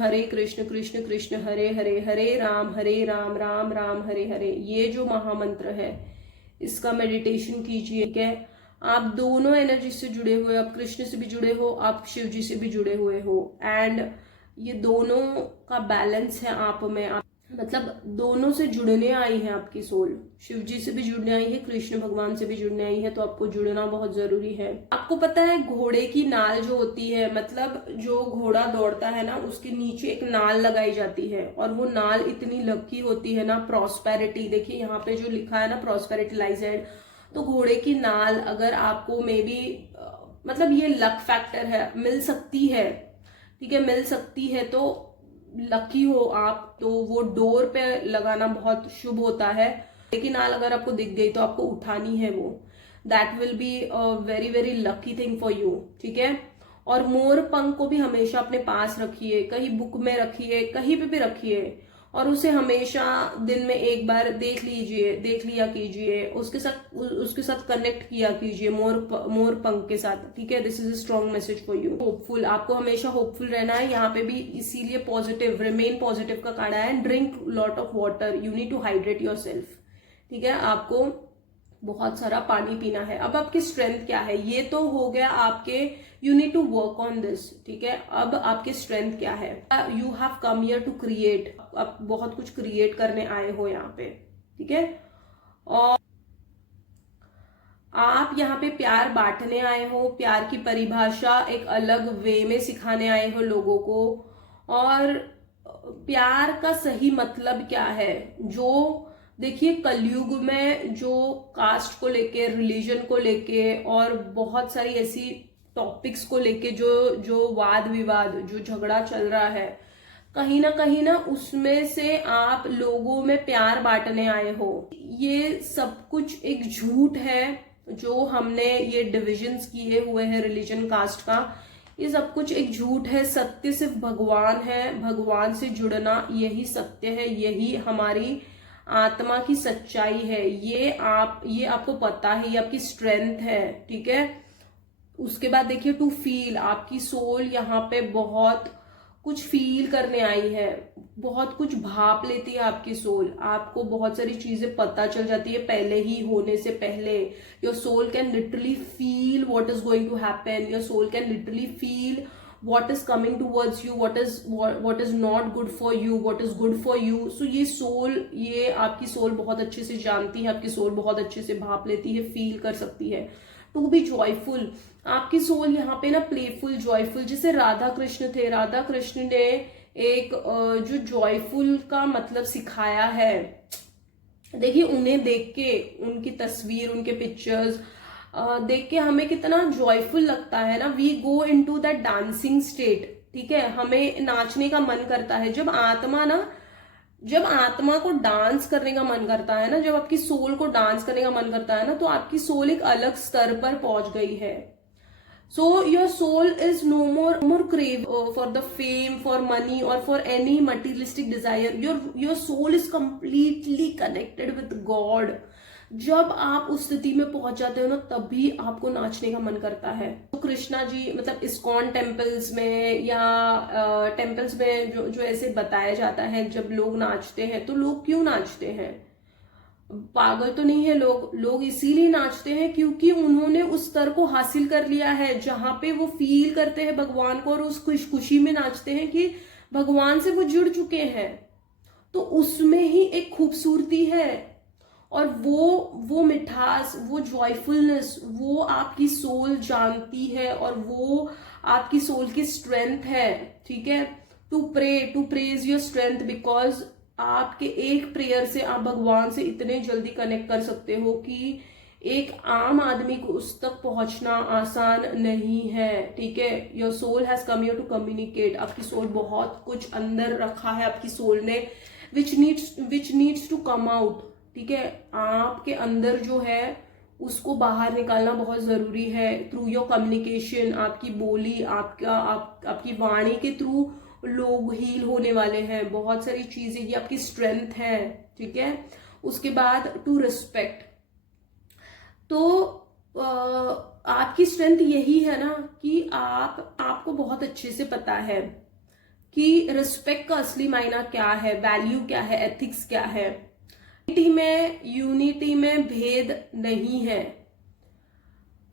कृष्ण कृष्ण हरे हरे, हरे राम राम राम हरे हरे, ये जो महामंत्र है इसका मेडिटेशन कीजिए। ठीक है, आप दोनों एनर्जी से जुड़े हुए, आप कृष्ण से भी जुड़े हो, आप शिव जी से भी जुड़े हुए हो, एंड ये दोनों का बैलेंस है आप में। आप मतलब दोनों से जुड़ने आई है आपकी सोल, शिव जी से भी जुड़ने आई है, कृष्ण भगवान से भी जुड़ने आई है, तो आपको जुड़ना बहुत जरूरी है। आपको पता है घोड़े की नाल जो होती है, मतलब जो घोड़ा दौड़ता है ना उसके नीचे एक नाल लगाई जाती है, और वो नाल इतनी लकी होती है ना, प्रॉस्पेरिटी। देखिए यहाँ पे जो लिखा है ना प्रॉस्पेरिटी लाइज एड, तो घोड़े की नाल अगर आपको मे बी मतलब ये लक फैक्टर है, मिल सकती है, ठीक है, मिल सकती है, तो लकी हो आप, तो वो डोर पे लगाना बहुत शुभ होता है। लेकिन नाल अगर आपको दिख गई तो आपको उठानी है वो, that will be a very very lucky thing for you. ठीक है, और मोर पंख को भी हमेशा अपने पास रखिए, कहीं बुक में रखिए, कहीं पे भी रखिए, और उसे हमेशा दिन में एक बार देख लिया कीजिए, उसके साथ कनेक्ट किया कीजिए, मोर पंख के साथ। ठीक है, this is a strong message for you. Hopeful, आपको हमेशा होपफुल रहना है। यहाँ पे भी इसीलिए पॉजिटिव, रिमेन पॉजिटिव का कार्ड है। Drink lot of water, you need to hydrate yourself. ठीक है, आपको बहुत सारा पानी पीना है। अब आपकी स्ट्रेंथ क्या है, ये तो हो गया आपके, you need to work on this. ठीक है, अब आपकी स्ट्रेंथ क्या है, you have come here to create, आप बहुत कुछ क्रिएट करने आए हो यहाँ पे। ठीक है, और आप यहाँ पे प्यार बांटने आए हो, प्यार की परिभाषा एक अलग वे में सिखाने आए हो लोगों को, और प्यार का सही मतलब क्या है। जो देखिए कलयुग में जो कास्ट को लेके, रिलीजन को लेके, और बहुत सारी ऐसी टॉपिक्स को लेके जो वाद विवाद, जो झगड़ा चल रहा है, कहीं ना उसमें से आप लोगों में प्यार बांटने आए हो। ये सब कुछ एक झूठ है जो हमने ये डिविजन्स किए हुए हैं रिलीजन कास्ट का, ये सब कुछ एक झूठ है। सत्य सिर्फ भगवान है, भगवान से जुड़ना यही सत्य है, यही हमारी आत्मा की सच्चाई है। ये आपको पता है, ये आपकी स्ट्रेंथ है। ठीक है, उसके बाद देखिए टू फील, आपकी सोल यहाँ पे बहुत कुछ फील करने आई है, बहुत कुछ भाप लेती है आपकी सोल, आपको बहुत सारी चीजें पता चल जाती है पहले ही होने से पहले। Your soul can literally feel what is going to happen, your soul can literally feel what is coming towards you, what is not good for you, what is good for you. So ये आपकी soul बहुत अच्छे से जानती है, आपकी soul बहुत अच्छे से भाप लेती है, फील कर सकती है। टू बी जॉयफुल, आपकी सोल यहाँ पे ना प्लेफुल, जॉयफुल, जैसे राधा कृष्ण थे, राधा कृष्ण ने एक जो जॉयफुल का मतलब सिखाया है। देखिए उन्हें देख के, उनकी तस्वीर, उनके पिक्चर्स देख के हमें कितना जॉयफुल लगता है ना, we go into that dancing state. ठीक है, हमें नाचने का मन करता है। जब आत्मा को डांस करने का मन करता है ना, जब आपकी सोल को डांस करने का मन करता है ना, तो आपकी सोल एक अलग स्तर पर पहुंच गई है। So your soul is no more crave for the fame, for money or for any materialistic desire. Your soul is completely connected with God. जब आप उस स्थिति में पहुंच जाते हो ना, तभी आपको नाचने का मन करता है। तो कृष्णा जी मतलब इस्कॉन टेम्पल्स में या टेम्पल्स में जो ऐसे बताया जाता है, जब लोग नाचते हैं तो लोग क्यों नाचते हैं? पागल तो नहीं है लोग इसीलिए नाचते हैं क्योंकि उन्होंने उस स्तर को हासिल कर लिया है जहां पे वो फील करते हैं भगवान को, और उस खुशी में नाचते हैं कि भगवान से वो जुड़ चुके हैं। तो उसमें ही एक खूबसूरती है, और वो मिठास, वो जॉयफुलनेस, वो आपकी सोल जानती है, और वो आपकी सोल की स्ट्रेंथ है। ठीक है, to praise your strength, because आपके एक प्रेयर से आप भगवान से इतने जल्दी कनेक्ट कर सकते हो कि एक आम आदमी को उस तक पहुंचना आसान नहीं है। ठीक है, your soul has come here to communicate. आपकी सोल बहुत कुछ अंदर रखा है आपकी सोल ने, which needs to come out. ठीक है, आपके अंदर जो है उसको बाहर निकालना बहुत जरूरी है थ्रू योर कम्युनिकेशन। आपकी बोली, आपकी वाणी के थ्रू लोग हील होने वाले हैं। बहुत सारी चीजें, ये आपकी स्ट्रेंथ है। ठीक है, उसके बाद टू रिस्पेक्ट, तो आपकी स्ट्रेंथ यही है ना कि आपको बहुत अच्छे से पता है कि रिस्पेक्ट का असली मायना क्या है, वैल्यू क्या है, एथिक्स क्या है। यूनिटी में भेद नहीं है।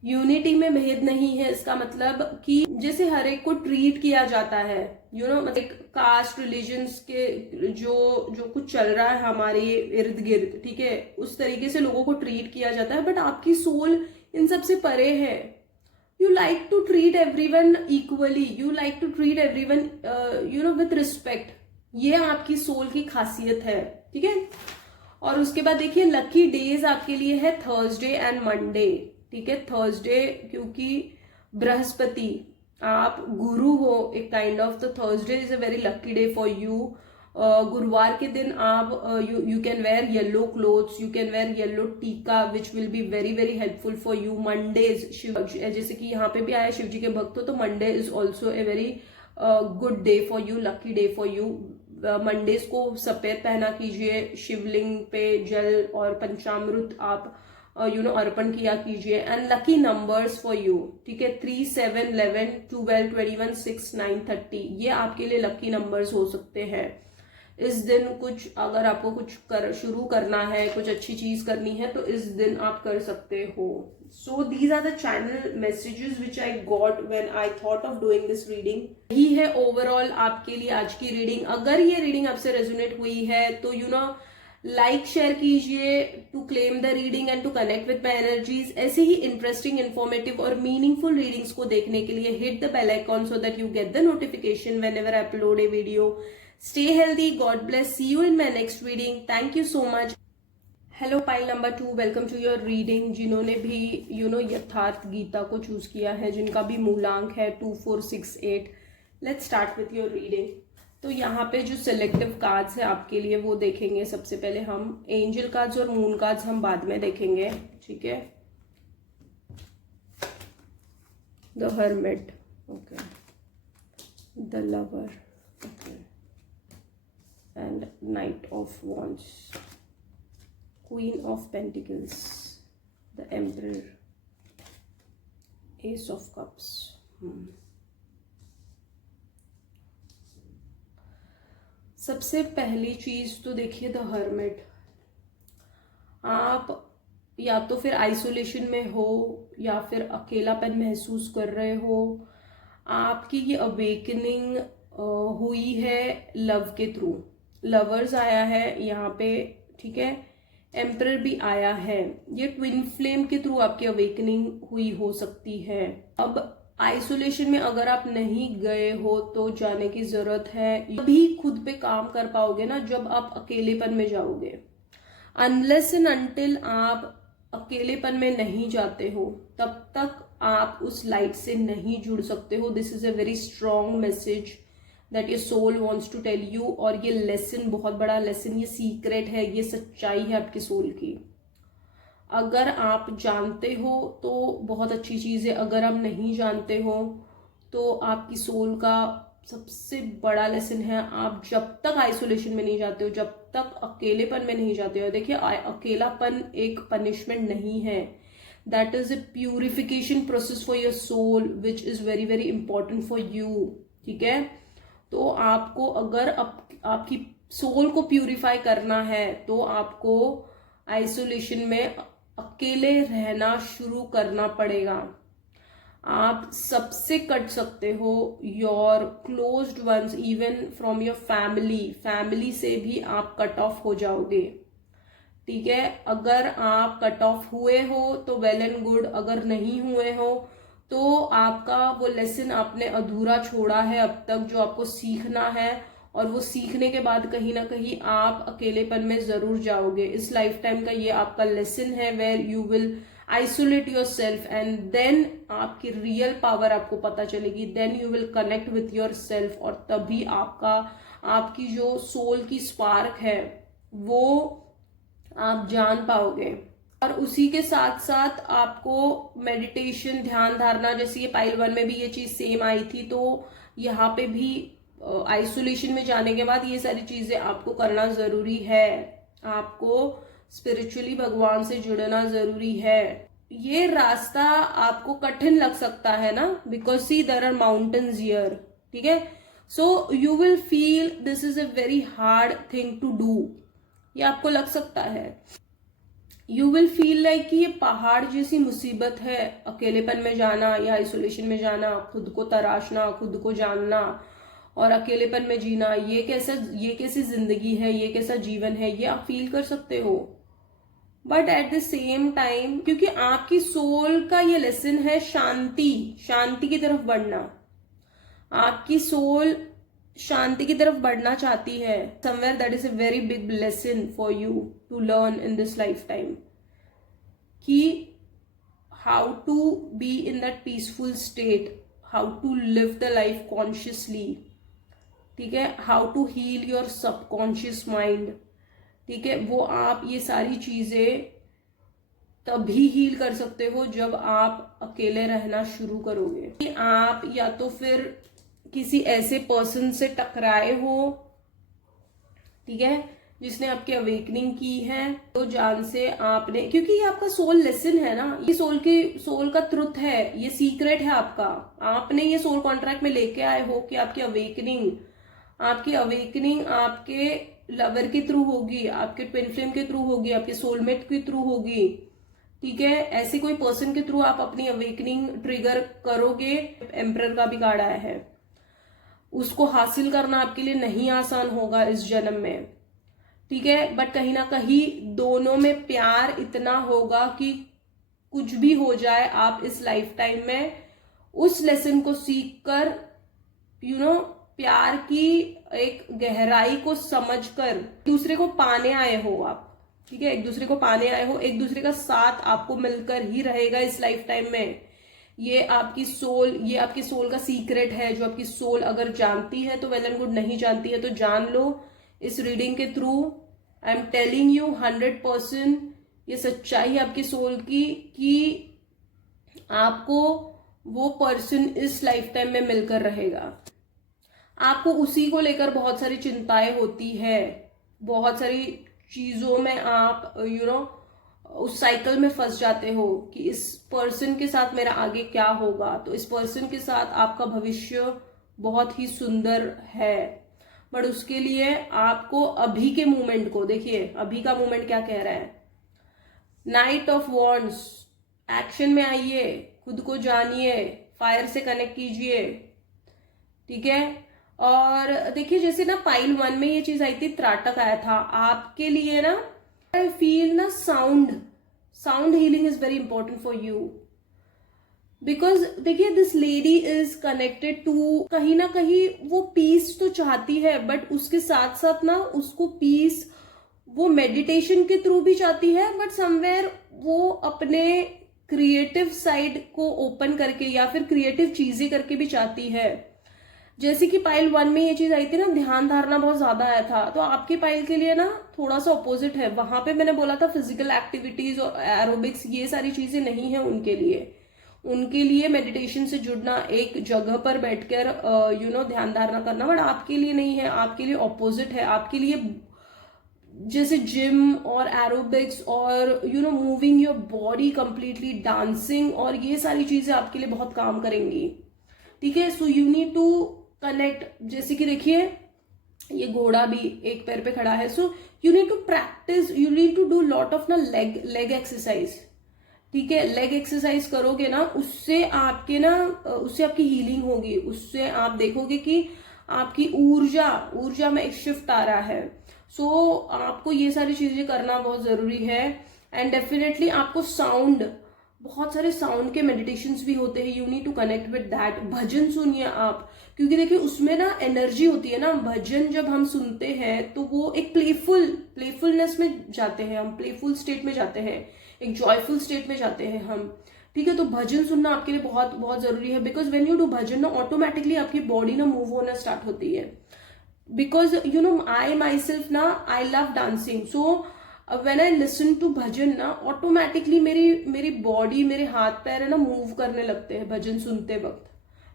यूनिटी में भेद नहीं है इसका मतलब कि जैसे हर एक को ट्रीट किया जाता है, मतलब कास्ट रिलीजन्स के जो कुछ चल रहा है हमारे इर्द गिर्द, ठीक है, उस तरीके से लोगों को ट्रीट किया जाता है। बट आपकी सोल इन सब से परे है। You like to treat everyone equally, you like to treat everyone with respect. ये आपकी सोल की खासियत है। ठीक है, और उसके बाद देखिए लकी डेज आपके लिए है थर्सडे एंड मंडे। ठीक है, थर्सडे क्योंकि बृहस्पति, आप गुरु हो एक काइंड ऑफ, तो Thursday is a very lucky day for you. गुरुवार के दिन आप you can wear yellow clothes, you can wear yellow tika which will be very very helpful for you. Mondays Shiv, जैसे कि यहाँ पे भी आया शिव जी के भक्त हो, तो Monday is also a very good day for you, lucky day for you. Mondays को सफेद पहना कीजिए, शिवलिंग पे जल और पंचामृत आप अर्पण किया कीजिए। And lucky numbers for you, ठीक है, 3, 7, 11, 12, 21, 6, 9, 30, ये आपके लिए लकी नंबर्स हो सकते हैं। इस दिन कुछ अगर आपको कुछ शुरू करना है, कुछ अच्छी चीज करनी है, तो इस दिन आप कर सकते हो। So these are the channel messages which I got when I thought of doing this reading. यही है ओवरऑल आपके लिए आज की रीडिंग। अगर ये रीडिंग आपसे रेजोनेट हुई है तो लाइक शेयर कीजिए to claim the reading and to connect with my energies. ऐसे ही इंटरेस्टिंग, इन्फॉर्मेटिव और मीनिंगफुल रीडिंग्स को देखने के लिए hit the bell icon so that you get the notification whenever I upload a video. Stay healthy, God bless, see you in my next reading. Thank you so much. Hello pile number 2, welcome to your reading. जिन्होंने भी यथार्थ गीता को choose किया है, जिनका भी मूलांक है 2468, let's start with your reading. तो यहाँ पे जो सिलेक्टिव कार्ड्स है आपके लिए वो देखेंगे। सबसे पहले हम एंजल कार्ड्स और मून कार्ड्स हम बाद में देखेंगे, ठीक है। The hermit, okay, the lover, okay, and Knight of Wands, Queen of Pentacles, the Emperor, Ace of Cups. सबसे पहली चीज तो देखिए द हर्मिट। आप या तो फिर आइसोलेशन में हो या फिर अकेलापन महसूस कर रहे हो। आपकी ये अवेकनिंग हुई है लव के थ्रू। लवर्स आया है यहाँ पे, ठीक है, एम्परर भी आया है। ये ट्विन फ्लेम के थ्रू आपकी अवेकनिंग हुई हो सकती है। अब आइसोलेशन में अगर आप नहीं गए हो तो जाने की जरूरत है। अभी खुद पे काम कर पाओगे ना जब आप अकेलेपन में जाओगे। अनलेस एंड अनटिल आप अकेलेपन में नहीं जाते हो तब तक आप उस लाइट से नहीं जुड़ सकते हो। This is a very strong message that your soul wants to tell you. और ये लेसन बहुत बड़ा लेसन, ये सीक्रेट है, ये सच्चाई है आपके सोल की। अगर आप जानते हो तो बहुत अच्छी चीज़ है, अगर आप नहीं जानते हो तो आपकी सोल का सबसे बड़ा लेसन है, आप जब तक आइसोलेशन में नहीं जाते हो, जब तक अकेलेपन में नहीं जाते हो, देखिए अकेलापन एक पनिशमेंट नहीं है, that is a purification process for your soul which is very very important for you. ठीक है, तो आपको अगर आपकी सोल को प्यूरिफाई करना है तो आपको आइसोलेशन में अकेले रहना शुरू करना पड़ेगा। आप सबसे कट सकते हो, your closed ones, even from your family से भी आप कट ऑफ हो जाओगे। ठीक है, अगर आप कट ऑफ हुए हो तो वेल एंड गुड, अगर नहीं हुए हो तो आपका वो लेसन आपने अधूरा छोड़ा है अब तक, जो आपको सीखना है, और वो सीखने के बाद कहीं ना कहीं आप अकेलेपन में जरूर जाओगे। इस लाइफ टाइम का ये आपका लेसन है, where you will isolate yourself and then आपकी रियल पावर आपको पता चलेगी, then you will connect with yourself, और तभी आपकी जो सोल की स्पार्क है वो आप जान पाओगे। और उसी के साथ साथ आपको मेडिटेशन, ध्यान धारणा, जैसे ये पाइल 1 में भी ये चीज सेम आई थी, तो यहाँ पे भी आइसोलेशन में जाने के बाद ये सारी चीजें आपको करना जरूरी है। आपको स्पिरिचुअली भगवान से जुड़ना जरूरी है। ये रास्ता आपको कठिन लग सकता है ना, because see there are mountains here. ठीक है, so you will feel this is a very hard thing to do, ये आपको लग सकता है। यू विल फील लाइक कि ये पहाड़ जैसी मुसीबत है, अकेलेपन में जाना या आइसोलेशन में जाना, खुद को तराशना, खुद को जानना और अकेलेपन में जीना, ये कैसी जिंदगी है, ये कैसा जीवन है, ये आप फील कर सकते हो। But at the same time, क्योंकि आपकी सोल का ये लेसन है शांति की तरफ बढ़ना, आपकी सोल शांति की तरफ बढ़ना चाहती है। Somewhere that is a very big lesson for you to learn in this life time, कि how to be in that peaceful state, how to live the life consciously. ठीक है, how to heal your subconscious mind. ठीक है, वो आप ये सारी चीजें तभी हील कर सकते हो जब आप अकेले रहना शुरू करोगे। आप या तो फिर किसी ऐसे पर्सन से टकराए हो, ठीक है, जिसने आपकी अवेकनिंग की है, तो जान से आपने, क्योंकि ये आपका सोल लेसन है ना, ये सोल का ट्रुथ है, ये सीक्रेट है आपका। आपने ये सोल कॉन्ट्रैक्ट में लेके आए हो कि आपकी अवेकनिंग आपके लवर के थ्रू होगी, आपके ट्विन फ्लेम के थ्रू होगी, आपके सोलमेट के थ्रू होगी। ठीक है, ऐसे कोई पर्सन के थ्रू आप अपनी अवेकनिंग ट्रिगर करोगे। एम्परर का भी कार्ड आया है, उसको हासिल करना आपके लिए नहीं आसान होगा इस जन्म में। ठीक है, बट कहीं ना कहीं दोनों में प्यार इतना होगा कि कुछ भी हो जाए, आप इस लाइफ टाइम में उस लेसन को सीख कर प्यार की एक गहराई को समझकर दूसरे को पाने आए हो आप। ठीक है, एक दूसरे को पाने आए हो, एक दूसरे का साथ आपको मिलकर ही रहेगा इस लाइफ टाइम में। ये आपकी सोल का सीक्रेट है, जो आपकी सोल अगर जानती है तो वेल एंड गुड, नहीं जानती है तो जान लो इस रीडिंग के through. I am telling you 100% ये सच्चाई है आपकी सोल की, कि आपको वो पर्सन इस लाइफ टाइम में मिलकर रहेगा। आपको उसी को लेकर बहुत सारी चिंताएं होती है, बहुत सारी चीजों में आप उस साइकिल में फंस जाते हो कि इस पर्सन के साथ मेरा आगे क्या होगा। तो इस पर्सन के साथ आपका भविष्य बहुत ही सुंदर है, बट उसके लिए आपको अभी के मूवमेंट को देखिए, अभी का मूवमेंट क्या कह रहा है। नाइट ऑफ वॉन्ड्स, एक्शन में आइए, खुद को जानिए, फायर से कनेक्ट कीजिए। ठीक है, और देखिए जैसे ना पाइल 1 में ये चीज आई थी, त्राटक आया था आपके लिए ना। आई फील ना sound healing is very important for you, because देखिए this lady is connected to, कहीं ना कहीं वो पीस तो चाहती है, बट उसके साथ साथ ना उसको पीस वो मेडिटेशन के थ्रू भी चाहती है, बट समवेयर वो अपने क्रिएटिव साइड को ओपन करके या फिर क्रिएटिव चीजें करके भी चाहती है। जैसे कि पाइल 1 में ये चीज आई थी ना, ध्यान धारणा बहुत ज्यादा आया था, तो आपकी पाइल के लिए ना थोड़ा सा ऑपोजिट है। वहां पे मैंने बोला था फिजिकल एक्टिविटीज और एरोबिक्स ये सारी चीजें नहीं है उनके लिए। उनके लिए मेडिटेशन से जुड़ना, एक जगह पर बैठकर ध्यान धारणा करना, बट आपके लिए नहीं है, आपके लिए ऑपोजिट है। आपके लिए जैसे जिम और एरोबिक्स और moving your body completely, dancing और ये सारी चीजें आपके लिए बहुत काम करेंगी। ठीक है, so you need to connect. जैसे कि देखिए ये घोड़ा भी एक पैर पे खड़ा है, so you need to practice, you need to do lot of ना लेग एक्सरसाइज। ठीक है, लेग एक्सरसाइज करोगे ना, उससे आपकी हीलिंग होगी, उससे आप देखोगे कि आपकी ऊर्जा में एक शिफ्ट आ रहा है। सो आपको ये सारी चीजें करना बहुत जरूरी है। एंड डेफिनेटली आपको बहुत सारे साउंड के मेडिटेशंस भी होते हैं, you need to connect with that. भजन सुनिए आप, क्योंकि देखिए उसमें ना एनर्जी होती है ना। भजन जब हम सुनते हैं तो वो एक प्लेफुलनेस में जाते हैं हम, प्लेफुल स्टेट में जाते हैं, एक जॉयफुल स्टेट में जाते हैं हम। ठीक है, तो भजन सुनना आपके लिए बहुत बहुत जरूरी है, बिकॉज वेन यू डू भजन ना, ऑटोमेटिकली आपकी बॉडी ना मूव होना स्टार्ट होती है। बिकॉज आई माई सेल्फ ना, I love dancing, so when I listen to bhajan ना, ऑटोमेटिकली मेरी बॉडी, मेरे हाथ पैर है ना मूव करने लगते हैं भजन सुनते वक्त।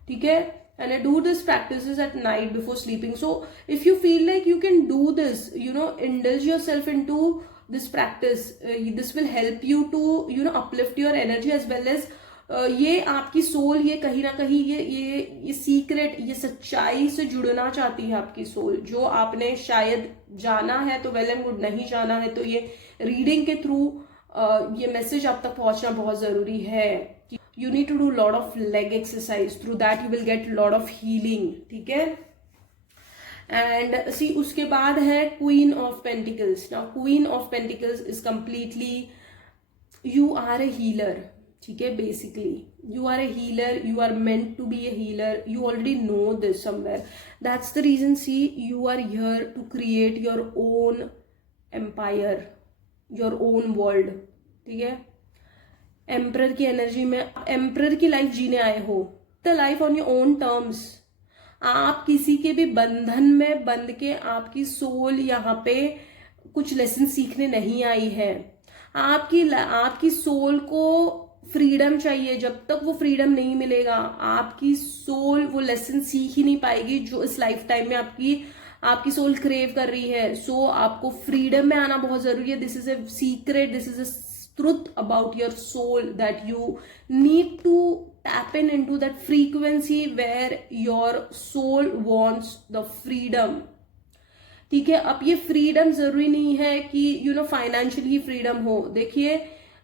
ठीक है, and I do this practices at night before sleeping. So if you feel like you can do this, indulge yourself in to this practice, this will help you to uplift your energy as well as ये आपकी soul, ये कहीं ना कहीं ये secret, ये सच्चाई से जुड़ना चाहती है आपकी सोल, जो आपने शायद जाना है तो वेल एंड गुड, नहीं जाना है तो ये रीडिंग के थ्रू ये मैसेज आप तक पहुंचना बहुत जरूरी है। You need to do lot of leg exercise, through that you will get lot of healing. ठीक है, एंड सी उसके बाद है queen of pentacles. Now queen of pentacles is completely, you are a healer. ठीक है, basically you are a healer, you are meant to be a healer, you already know this somewhere, that's the reason see you are here to create your own empire, your own world. ठीक है, emperor की energy में, emperor की life जीने आए हो, the life on your own terms. आप किसी के भी बंधन में बंध के आपकी सोल यहाँ पे कुछ लेसन सीखने नहीं आई है। आपकी सोल को फ्रीडम चाहिए। जब तक वो फ्रीडम नहीं मिलेगा, आपकी सोल वो लेसन सीख ही नहीं पाएगी जो इस लाइफ टाइम में आपकी सोल क्रेव कर रही है। सो आपको फ्रीडम में आना बहुत जरूरी है। This is a secret, this is A truth about your soul, that you need to tap into that frequency where your soul wants the freedom. ठीक है, अब ये फ्रीडम जरूरी नहीं है कि फाइनेंशियल ही फ्रीडम हो। देखिए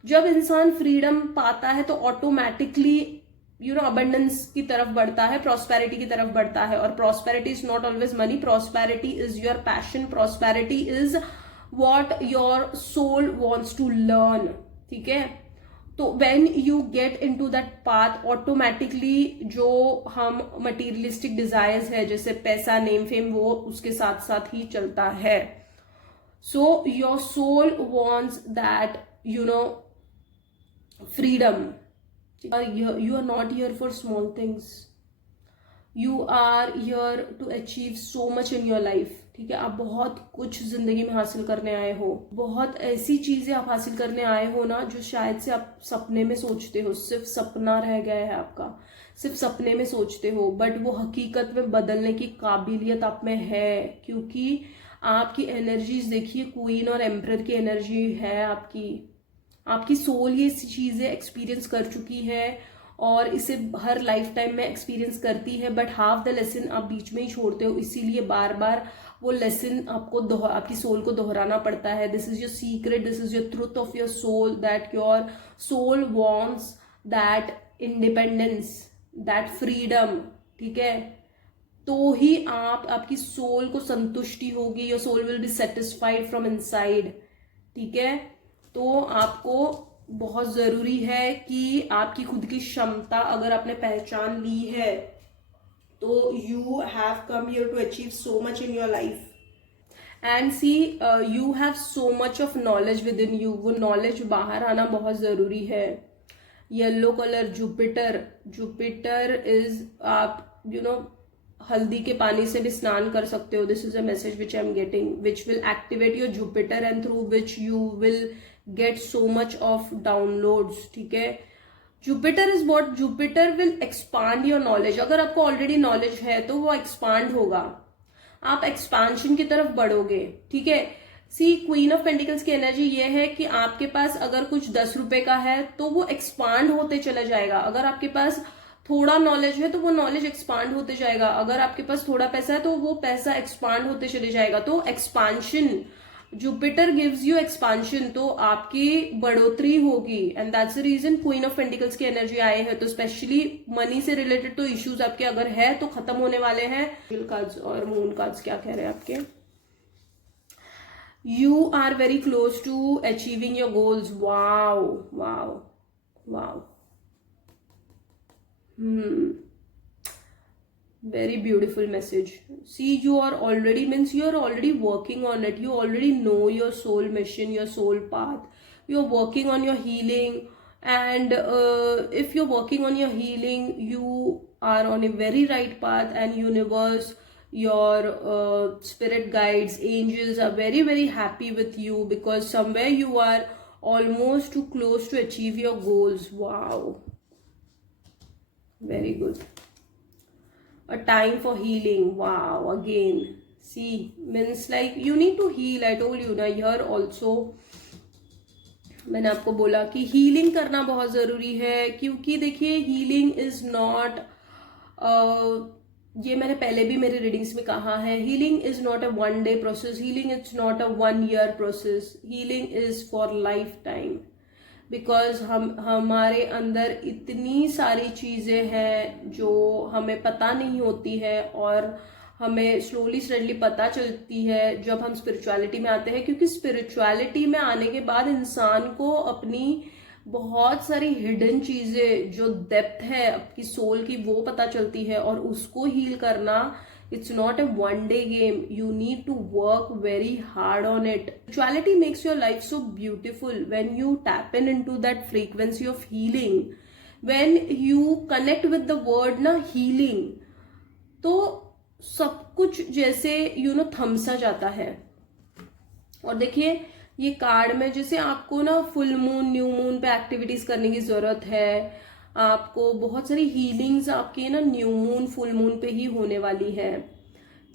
जब इंसान फ्रीडम पाता है तो ऑटोमेटिकली अबंडेंस की तरफ बढ़ता है, प्रॉस्पेरिटी की तरफ बढ़ता है। और prosperity is not always money, prosperity is your passion, prosperity is what your soul wants to learn. ठीक है, तो when you get into that path, automatically जो हम materialistic desires है, जैसे पैसा, नेम, फेम, वो उसके साथ साथ ही चलता है। So your soul wants that freedom. You are not here for small things. You are here to achieve so much in your life. ठीक है, आप बहुत कुछ जिंदगी में हासिल करने आए हो, बहुत ऐसी चीजें आप हासिल करने आए हो ना जो शायद से आप सपने में सोचते हो, सिर्फ सपना रह गया है आपका, सिर्फ सपने में सोचते हो, बट वो हकीकत में बदलने की काबिलियत आप में है। क्योंकि आपकी एनर्जीज देखिए, क्वीन और एम्परर की एनर्जी है आपकी सोल ये चीजें एक्सपीरियंस कर चुकी है और इसे हर लाइफ टाइम में एक्सपीरियंस करती है, बट हाफ द लेसन आप बीच में ही छोड़ते हो। इसीलिए बार बार वो लेसन आपकी सोल को दोहराना पड़ता है। This is your secret, this is your truth of your soul, that your soul wants that independence, that freedom. ठीक है, तो ही आपकी सोल को संतुष्टि होगी, your soul will be satisfied from inside. ठीक है, तो आपको बहुत जरूरी है कि आपकी खुद की क्षमता अगर आपने पहचान ली है तो you have come here to achieve so much in your life and see you have so much of knowledge with in you. वो नॉलेज बाहर आना बहुत जरूरी है। येलो कलर जुपिटर इज आप हल्दी के पानी से भी स्नान कर सकते हो. This is a message which I am getting, which will activate your Jupiter and through which you will get so much of downloads. ठीक है, Jupiter is what, Jupiter will expand your knowledge. अगर आपको already knowledge है तो वो expand होगा, आप expansion की तरफ बढ़ोगे. ठीक है, सी क्वीन ऑफ पेंटिकल्स की एनर्जी ये है कि आपके पास अगर कुछ 10 रुपए का है तो वो एक्सपांड होते चला जाएगा. अगर आपके पास थोड़ा नॉलेज है तो वो नॉलेज एक्सपांड होते जाएगा. अगर आपके पास थोड़ा पैसा है तो वो पैसा एक्सपांड होते चले जाएगा. तो expansion, Jupiter gives you expansion, तो आपकी बढ़ोतरी होगी. And that's the reason queen of pentacles की एनर्जी आए हैं. तो स्पेशली मनी से रिलेटेड तो इश्यूज आपके अगर है तो खत्म होने वाले हैं. कार्ड्स और मून कार्ड्स क्या कह रहे हैं आपके? You are very close to achieving your goals. Wow wow wow. Very beautiful message. See, you are already, means you are already working on it. You already know your soul mission, your soul path. You're working on your healing, and if you're working on your healing, you are on a very right path. And universe, your spirit guides, angels are very very happy with you, because somewhere you are almost too close to achieve your goals. Wow, very good. A time for healing. Wow, again, see, means like you need to heal. I told you ना, here also मैंने आपको बोला कि healing करना बहुत ज़रूरी है. क्योंकि देखिए, हीलिंग इज़ नॉट, ये मैंने पहले भी मेरे रीडिंग्स में कहा है, healing is not a 1 day process, healing is not a 1 year process, healing is for life time. Because हमारे अंदर इतनी सारी चीज़ें हैं जो हमें पता नहीं होती है, और हमें स्लोली स्टडली पता चलती है जब हम स्पिरिचुअलिटी में आते हैं. क्योंकि स्पिरिचुअलिटी में आने के बाद इंसान को अपनी बहुत सारी हिडन चीज़ें, जो डेप्थ है आपकी सोल की, वो पता चलती है. और उसको हील करना, it's not a 1 day game. You need to work very hard on it. Spirituality makes your life so beautiful when you tap into that frequency of healing. When you connect with the word ना healing, तो सब कुछ जैसे थम सा जाता है. और देखिए, ये कार्ड में जैसे आपको ना फुल मून, न्यू मून पे एक्टिविटीज करने की जरूरत है. आपको बहुत सारी हीलिंग्स आपकी ना न्यू मून, फुल मून पे ही होने वाली है.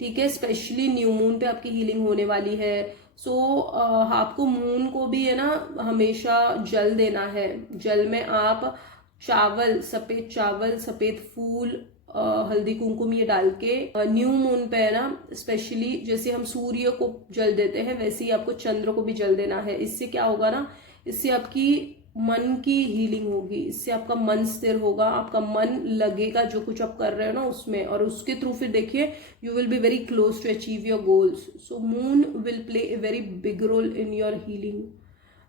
ठीक है, स्पेशली न्यू मून पे आपकी हीलिंग होने वाली है. सो आपको मून को भी है ना हमेशा जल देना है. जल में आप चावल, सफेद फूल, हल्दी कुमकुम ये डाल के न्यू मून पे है ना, स्पेशली जैसे हम सूर्य को जल देते हैं वैसे ही आपको चंद्र को भी जल देना है. इससे क्या होगा ना, इससे आपकी मन की हीलिंग होगी, इससे आपका मन स्थिर होगा, आपका मन लगेगा जो कुछ आप कर रहे हो ना उसमें, और उसके थ्रू फिर देखिए you will be very close to achieve your goals. So moon will play a very big role in your healing.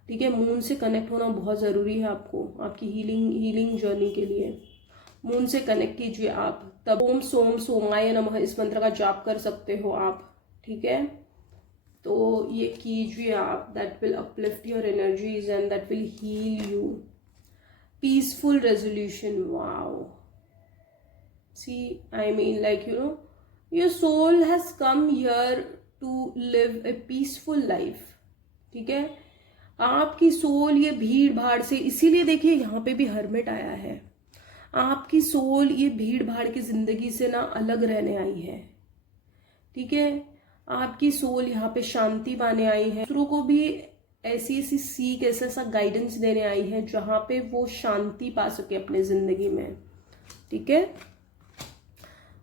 ठीक है, मून से कनेक्ट होना बहुत ज़रूरी है आपको, आपकी हीलिंग जर्नी के लिए. मून से कनेक्ट कीजिए आप, तब ओम सोम सोमाय नमः इस मंत्र का जाप कर सकते हो आप. ठीक है, तो ये कीजिए आप. That will uplift your energies and that will heal you. Peaceful resolution. Wow, see, I mean like your soul has come here to live a peaceful life. ठीक है, आपकी सोल ये भीड़ भाड़ से, इसीलिए देखिए यहाँ पे भी हर्मिट आया है. आपकी सोल ये भीड़ भाड़ की जिंदगी से ना अलग रहने आई है. ठीक है, आपकी सोल यहाँ पे शांति पाने आई है. दूसरों को भी ऐसी सीख, ऐसा गाइडेंस देने आई है जहाँ पे वो शांति पा सके अपने जिंदगी में. ठीक है,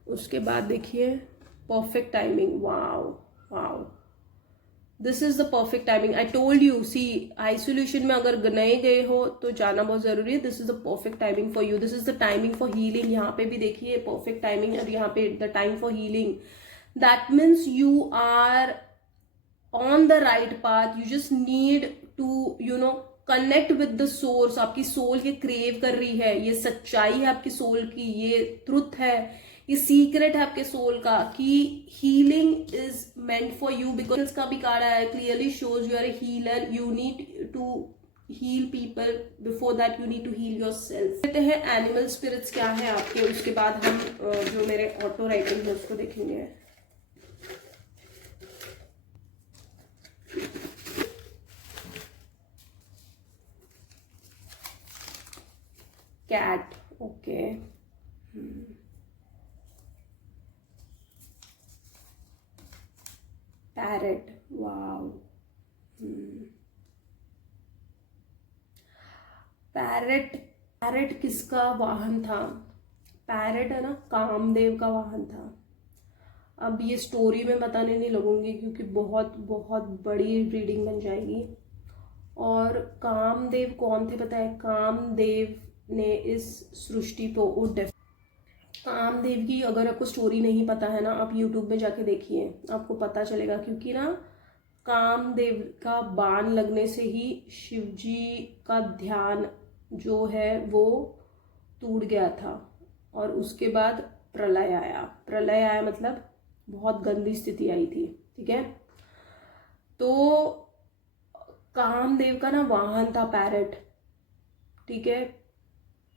उसके बाद देखिए perfect timing. Wow wow, this is the perfect timing. I told you, see, isolation में अगर नहीं गए हो तो जाना बहुत जरूरी है. This is the perfect timing for you. This is the timing for healing. यहाँ पे भी देखिए परफेक्ट टाइमिंग, और यहाँ पे the time for healing. That means you are on the right path. You just need to connect with the source. आपकी soul ये crave कर रही है, ये सच्चाई है आपकी सोल की, ये ट्रुथ है, ये सीक्रेट है आपके सोल का कि healing is meant for you. Because का भी कार्ड आया है, clearly shows you are a healer. You need to heal people, before that you need to heal yourself. कहते हैं एनिमल स्पिरिट्स क्या है आपके, उसके बाद हम जो मेरे ऑटो राइटिंग है उसको देखेंगे. Cat, okay. Parrot, wow. Parrot किसका वाहन था? पैरेट है ना, कामदेव का वाहन था. अब ये स्टोरी में बताने नहीं लगूंगी क्योंकि बहुत बहुत बड़ी रीडिंग बन जाएगी. और कामदेव कौन थे पता है? कामदेव ने इस सृष्टि को कामदेव की अगर आपको स्टोरी नहीं पता है ना, आप यूट्यूब में जाके देखिए, आपको पता चलेगा. क्योंकि ना कामदेव का बाण लगने से ही शिवजी का ध्यान जो है वो टूट गया था और उसके बाद प्रलय आया मतलब बहुत गंदी स्थिति आई थी. ठीक है, तो कामदेव का ना वाहन था पैरेट. ठीक है,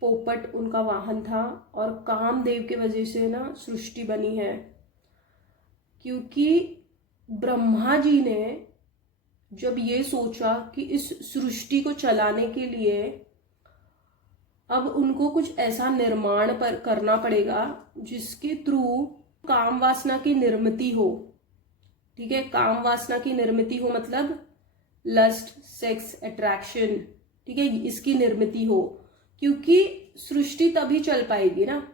पोपट उनका वाहन था. और कामदेव के वजह से ना सृष्टि बनी है. क्योंकि ब्रह्मा जी ने जब ये सोचा कि इस सृष्टि को चलाने के लिए अब उनको कुछ ऐसा निर्माण पर करना पड़ेगा जिसके थ्रू काम वासना की निर्मिति हो. ठीक है, काम वासना की निर्मिति हो मतलब लस्ट, सेक्स, अट्रैक्शन. ठीक है, इसकी निर्मिति हो. क्योंकि सृष्टि तभी चल पाएगी ना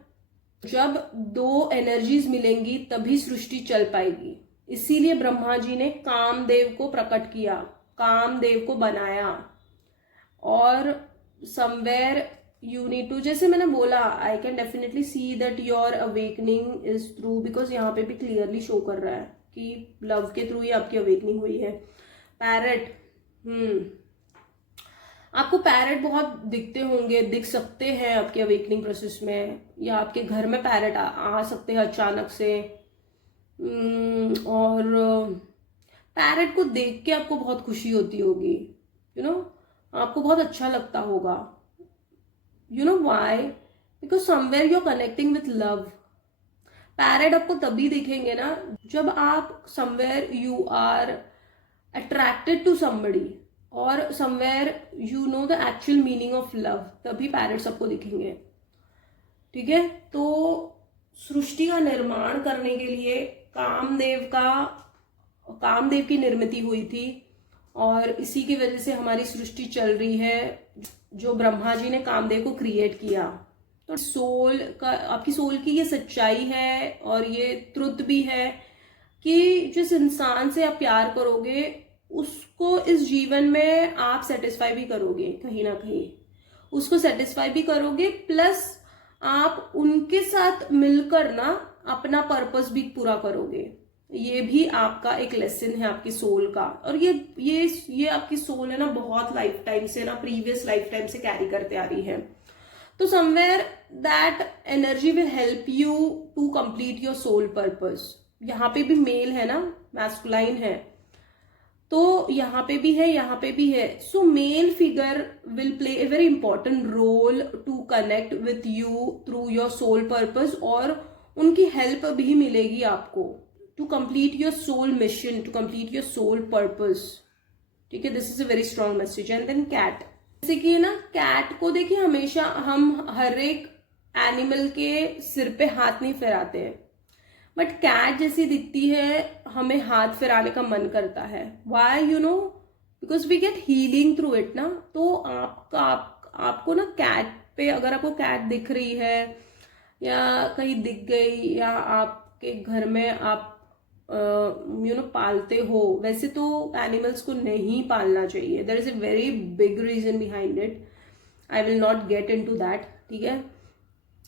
जब दो एनर्जीज मिलेंगी, तभी सृष्टि चल पाएगी. इसीलिए ब्रह्मा जी ने कामदेव को प्रकट किया, कामदेव को बनाया. और समवेयर यू नीड टू, जैसे मैंने बोला, I can definitely see that your awakening is through, because यहाँ पे भी क्लियरली शो कर रहा है कि लव के थ्रू ही आपकी अवेकनिंग हुई है. पैरेट, आपको पैरेट बहुत दिखते होंगे, दिख सकते हैं आपके अवेकनिंग प्रोसेस में, या आपके घर में पैरेट आ सकते हैं अचानक से. और पैरेट को देख के आपको बहुत खुशी होती होगी. यू नो, आपको बहुत अच्छा लगता होगा. You know why? Because somewhere you are connecting with love. Parrot आपको तभी दिखेंगे ना जब आप somewhere you are attracted to somebody और somewhere you know the actual meaning of love, तभी पैरेट्स आपको दिखेंगे. ठीक है, तो सृष्टि का निर्माण करने के लिए कामदेव की निर्मिति हुई थी और इसी की वजह से हमारी सृष्टि चल रही है, जो ब्रह्मा जी ने कामदेव को क्रिएट किया. तो सोल का, आपकी सोल की ये सच्चाई है और ये ट्रुथ भी है कि जिस इंसान से आप प्यार करोगे उसको इस जीवन में आप सेटिस्फाई भी करोगे, कहीं ना कहीं उसको सेटिस्फाई भी करोगे, प्लस आप उनके साथ मिलकर ना अपना पर्पस भी पूरा करोगे. ये भी आपका एक लेसन है आपकी सोल का. और ये आपकी सोल है ना, बहुत लाइफ टाइम से ना, प्रीवियस लाइफ टाइम से कैरी करते आ रही है. तो somewhere that energy will help you to complete your soul purpose. यहाँ पे भी मेल है ना, मैस्कुलाइन है, तो यहाँ पे भी है, यहाँ पे भी है. So male figure will play a very important role to connect with you through your soul purpose. और उनकी हेल्प भी मिलेगी आपको to complete your soul mission, to complete your soul purpose. ठीक है, this is a very strong message. And then cat, जैसे कि ना कैट को देखिए, हमेशा हम हर एक एनिमल के सिर पे हाथ नहीं फिराते हैं, बट कैट जैसी दिखती है हमें हाथ फिराने का मन करता है. Why? You know, because we get healing through it ना. तो आपको ना कैट पे, अगर आपको कैट दिख रही है या कहीं दिख गई, या आपके घर में आप पालते हो, वैसे तो एनिमल्स को नहीं पालना चाहिए. There is a very big reason behind it. I will not get into that. ठीक है,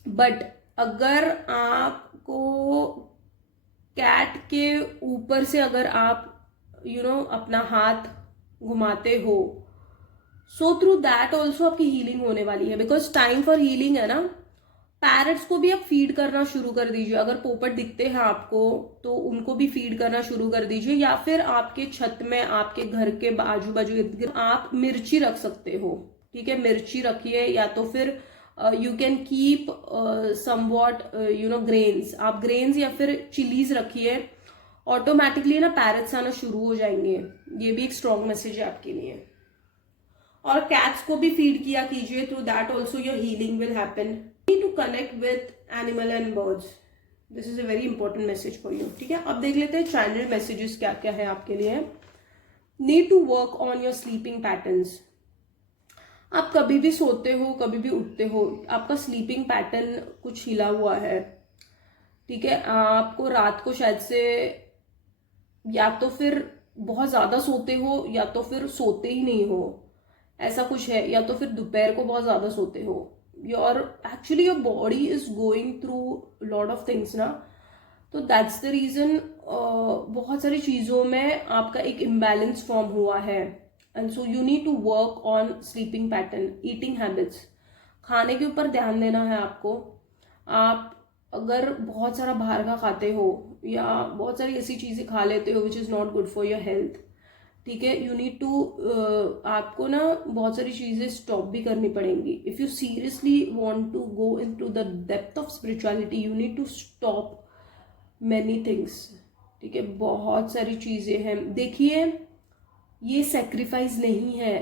बट अगर आपको कैट के ऊपर से अगर आप अपना हाथ घुमाते हो, सो थ्रू दैट ऑल्सो आपकी हीलिंग होने वाली है. बिकॉज टाइम फॉर हीलिंग है ना, पैरट्स को भी आप फीड करना शुरू कर दीजिए। अगर पोपट दिखते हैं आपको तो उनको भी फीड करना शुरू कर दीजिए, या फिर आपके छत में, आपके घर के आजू बाजू इर्द गिर्द आप मिर्ची रख सकते हो। ठीक है, मिर्ची रखिए, या तो फिर you can keep somewhat grains, आप ग्रेन्स या फिर चिलीज रखिए। ऑटोमेटिकली ना पैरट्स आना शुरू हो जाएंगे। ये भी एक स्ट्रॉन्ग मैसेज है आपके लिए। और कैट्स को भी फीड किया कीजिए, through that also your healing will happen. To connect with animal and birds, this is a very important message for you. ठीक है, अब देख लेते हैं चैनल मैसेजेस क्या क्या है आपके लिए। Need to work on your sleeping patterns. आप कभी भी सोते हो, कभी भी उठते हो, आपका स्लीपिंग पैटर्न कुछ हिला हुआ है। ठीक है, आपको रात को शायद से या तो फिर बहुत ज्यादा सोते हो, या तो फिर सोते ही नहीं हो, ऐसा कुछ है, या तो फिर दोपहर को बहुत ज्यादा सोते हो। Your actually your body is going through lot of things ना, तो दैट्स द रीजन बहुत सारी चीजों में आपका एक इम्बैलेंस फॉर्म हुआ है। And so you need to work on sleeping pattern, eating habits, खाने के ऊपर ध्यान देना है आपको। आप अगर बहुत सारा बाहर का खाते हो या बहुत सारी ऐसी चीजें खा लेते हो which is not good for your health, ठीक है, यू नीड टू, आपको ना बहुत सारी चीजें स्टॉप भी करनी पड़ेंगी। If you seriously want to go into the depth of spirituality, you need to stop many things. ठीक है, बहुत सारी चीजें हैं। देखिए, ये सेक्रीफाइस नहीं है,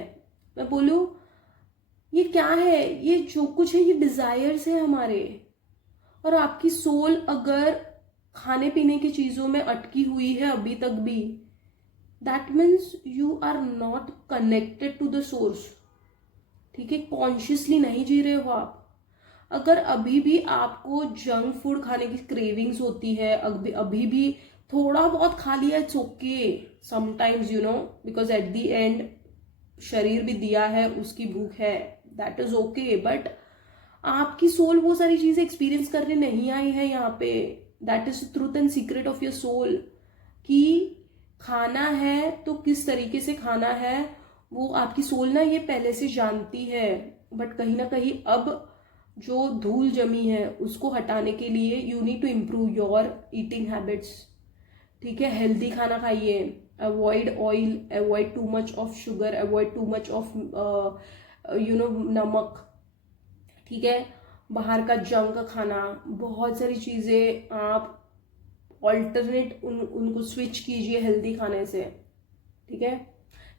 मैं बोलूं ये क्या है, ये जो कुछ है ये डिजायर्स है हमारे। और आपकी सोल अगर खाने पीने की चीजों में अटकी हुई है अभी तक भी, that means you are not connected to the source. ठीक है, कॉन्शियसली नहीं जी रहे हो आप। अगर अभी भी आपको जंक फूड खाने की क्रेविंग्स होती है, अभी भी थोड़ा बहुत खा लिया, it's okay sometimes, you know, because at the end शरीर भी दिया है, उसकी भूख है, दैट इज ओके। बट आपकी सोल वो सारी चीजें एक्सपीरियंस करने नहीं आई है यहाँ पे। That is truth and secret of your soul, कि खाना है तो किस तरीके से खाना है वो आपकी सोल ना ये पहले से जानती है। बट कहीं ना कहीं अब जो धूल जमी है उसको हटाने के लिए you need to improve your eating habits. ठीक है, हेल्दी खाना खाइए, avoid oil, avoid too much of sugar, avoid too much of नमक। ठीक है, बाहर का जंक खाना, बहुत सारी चीजें आप ऑल्टरनेट उनको स्विच कीजिए हेल्दी खाने से। ठीक है,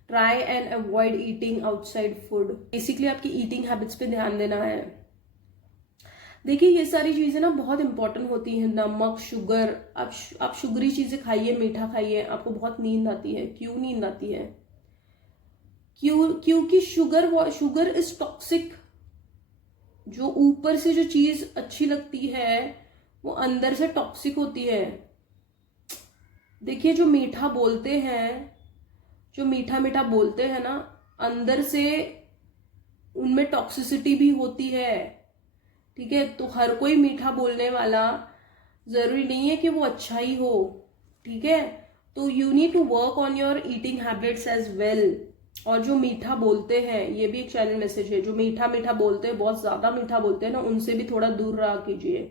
try and avoid eating outside food. Basically आपकी ईटिंग हैबिट्स पे ध्यान देना है। देखिए, ये सारी चीजें ना बहुत इंपॉर्टेंट होती हैं। नमक, शुगर, आप शुगरी चीजें खाइए, मीठा खाइए, आपको बहुत नींद आती है। क्यों नींद आती है? क्योंकि शुगर इज टॉक्सिक। जो ऊपर से जो चीज अच्छी लगती है वो अंदर से टॉक्सिक होती है। देखिए, जो मीठा बोलते हैं, जो मीठा मीठा बोलते हैं ना, अंदर से उनमें टॉक्सिसिटी भी होती है। ठीक है, तो हर कोई मीठा बोलने वाला जरूरी नहीं है कि वो अच्छा ही हो। ठीक है, तो you need to work on your eating habits as well. और जो मीठा बोलते हैं, ये भी एक चैनल मैसेज है, जो मीठा मीठा बोलते हैं, बहुत ज्यादा मीठा बोलते हैं ना, उनसे भी थोड़ा दूर रहा कीजिए।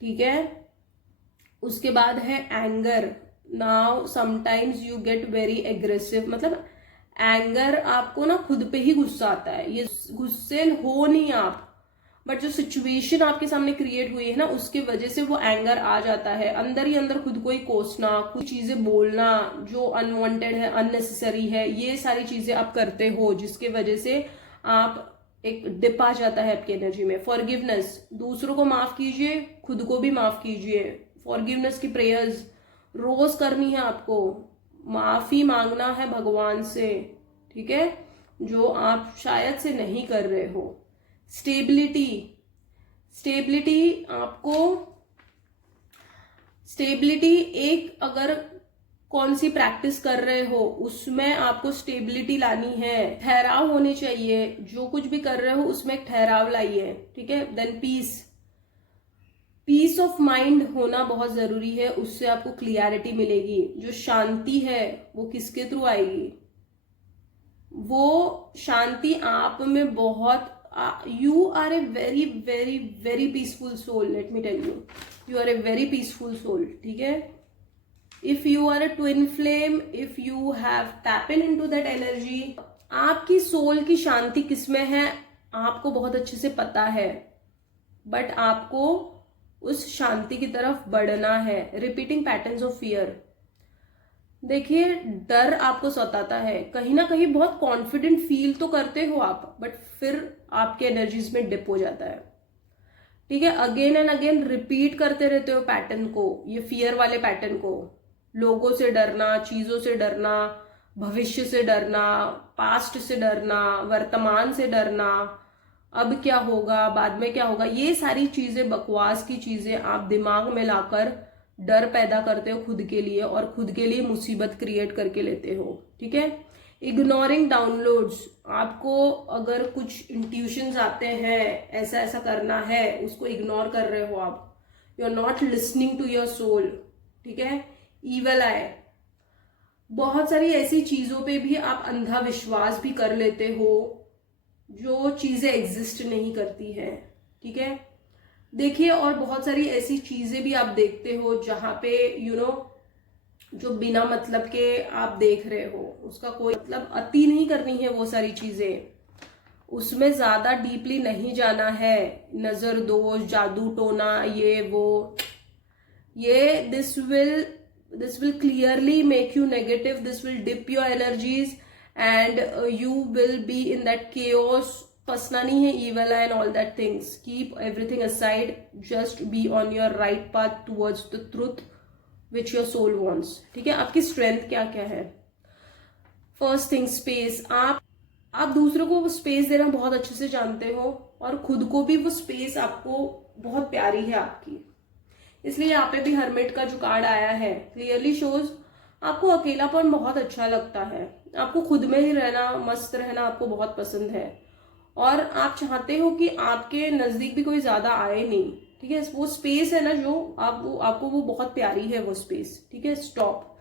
ठीक है, उसके बाद है anger. Now sometimes you get very aggressive, मतलब एंगर, आपको ना खुद पे ही गुस्सा आता है। ये गुस्से हो नहीं आप, बट जो सिचुएशन आपके सामने क्रिएट हुई है ना, उसके वजह से वो एंगर आ जाता है। अंदर ही अंदर खुद को ही कोसना, कुछ चीजें बोलना जो अनवांटेड है, अननेसेसरी है, ये सारी चीजें आप करते हो, जिसके वजह से आप एक डिप आ जाता है आपकी एनर्जी में। फॉरगिवनेस, दूसरों को माफ कीजिए, खुद को भी माफ कीजिए। फॉरगिवनेस की प्रेयर्स रोज करनी है आपको, माफी मांगना है भगवान से। ठीक है, जो आप शायद से नहीं कर रहे हो। स्टेबिलिटी, आपको स्टेबिलिटी एक, अगर कौन सी प्रैक्टिस कर रहे हो उसमें आपको स्टेबिलिटी लानी है। ठहराव होनी चाहिए, जो कुछ भी कर रहे हो उसमें एक ठहराव लाइए। ठीक है, देन पीस ऑफ माइंड होना बहुत जरूरी है, उससे आपको क्लियरिटी मिलेगी। जो शांति है वो किसके थ्रू आएगी? वो शांति आप में बहुत you are a very very very peaceful soul. Let me tell you, you are a very peaceful soul. ठीक है, if you are a twin flame, if you have tap into that energy, आपकी soul की शांति किसमें है आपको बहुत अच्छे से पता है, बट आपको उस शांति की तरफ बढ़ना है. Repeating patterns of fear. देखिए, डर आपको सताता है, कहीं ना कहीं बहुत कॉन्फिडेंट फील तो करते हो आप, बट फिर आपके एनर्जीज में डिप हो जाता है. ठीक है, अगेन एंड अगेन रिपीट करते रहते हो पैटर्न को, ये फियर वाले पैटर्न को. लोगों से डरना, चीजों से डरना, भविष्य से डरना, पास्ट से डरना, वर्तमान से डरना, अब क्या होगा, बाद में क्या होगा, ये सारी चीजें, बकवास की चीजें आप दिमाग में लाकर डर पैदा करते हो खुद के लिए, और खुद के लिए मुसीबत क्रिएट करके लेते हो. ठीक है, इग्नोरिंग डाउनलोड्स. आपको अगर कुछ इंट्यूशंस आते हैं, ऐसा ऐसा करना है, उसको इग्नोर कर रहे हो आप. You are not listening to your soul. ठीक है, ईवल आई. बहुत सारी ऐसी चीजों पे भी आप अंधा विश्वास भी कर लेते हो जो चीजें एग्जिस्ट नहीं करती है. ठीक है, देखिए, और बहुत सारी ऐसी चीजें भी आप देखते हो जहां पे जो बिना मतलब के आप देख रहे हो, उसका कोई मतलब अति नहीं करनी है. वो सारी चीजें, उसमें ज्यादा डीपली नहीं जाना है. नजर दोष, जादू टोना, ये वो, ये this will clearly make you negative. This will dip your energies and you will be in that chaos. फंसना नहीं है evil and all that things. Keep everything aside. Just be on your right path towards the truth which your soul wants. ठीक है, आपकी strength क्या क्या है. First thing, space. आप दूसरों को स्पेस देना बहुत अच्छे से जानते हो, और खुद को भी वो स्पेस आपको बहुत प्यारी है आपकी. इसलिए यहाँ पे भी हर्मिट का जो कार्ड आया है क्लियरली शोज आपको अकेलापन बहुत अच्छा लगता है. आपको खुद में ही रहना, मस्त रहना आपको बहुत पसंद है, और आप चाहते हो कि आपके नजदीक भी कोई ज्यादा आए नहीं. ठीक है, वो स्पेस है ना जो आपको वो बहुत प्यारी है वो स्पेस. ठीक है, stop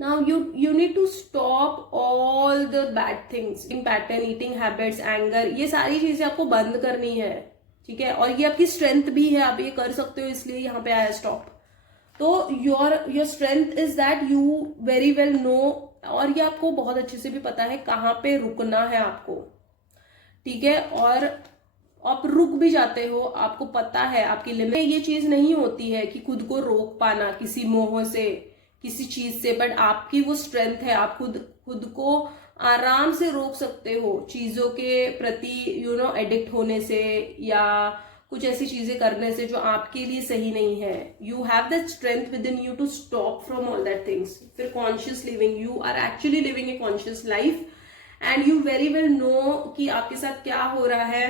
now. You need to stop all the bad things, in pattern, eating habits, anger, ये सारी चीजें आपको बंद करनी है. ठीक है, और ये आपकी स्ट्रेंथ भी है, आप ये कर सकते हो, इसलिए यहाँ पे आया स्टॉप. तो your strength is that you very well know, और ये आपको बहुत अच्छे से भी पता है कहाँ पे रुकना है आपको. ठीक है, और आप रुक भी जाते हो, आपको पता है आपकी लिमिट. ये चीज नहीं होती है कि खुद को रोक पाना किसी मोह से, किसी चीज से, बट आपकी वो स्ट्रेंथ है. आप खुद को आराम से रोक सकते हो चीजों के प्रति एडिक्ट होने से, या कुछ ऐसी चीजें करने से जो आपके लिए सही नहीं है. You have that strength with in you to stop from all that things. फिर conscious living, you are actually living a conscious life and you very well know कि आपके साथ क्या हो रहा है,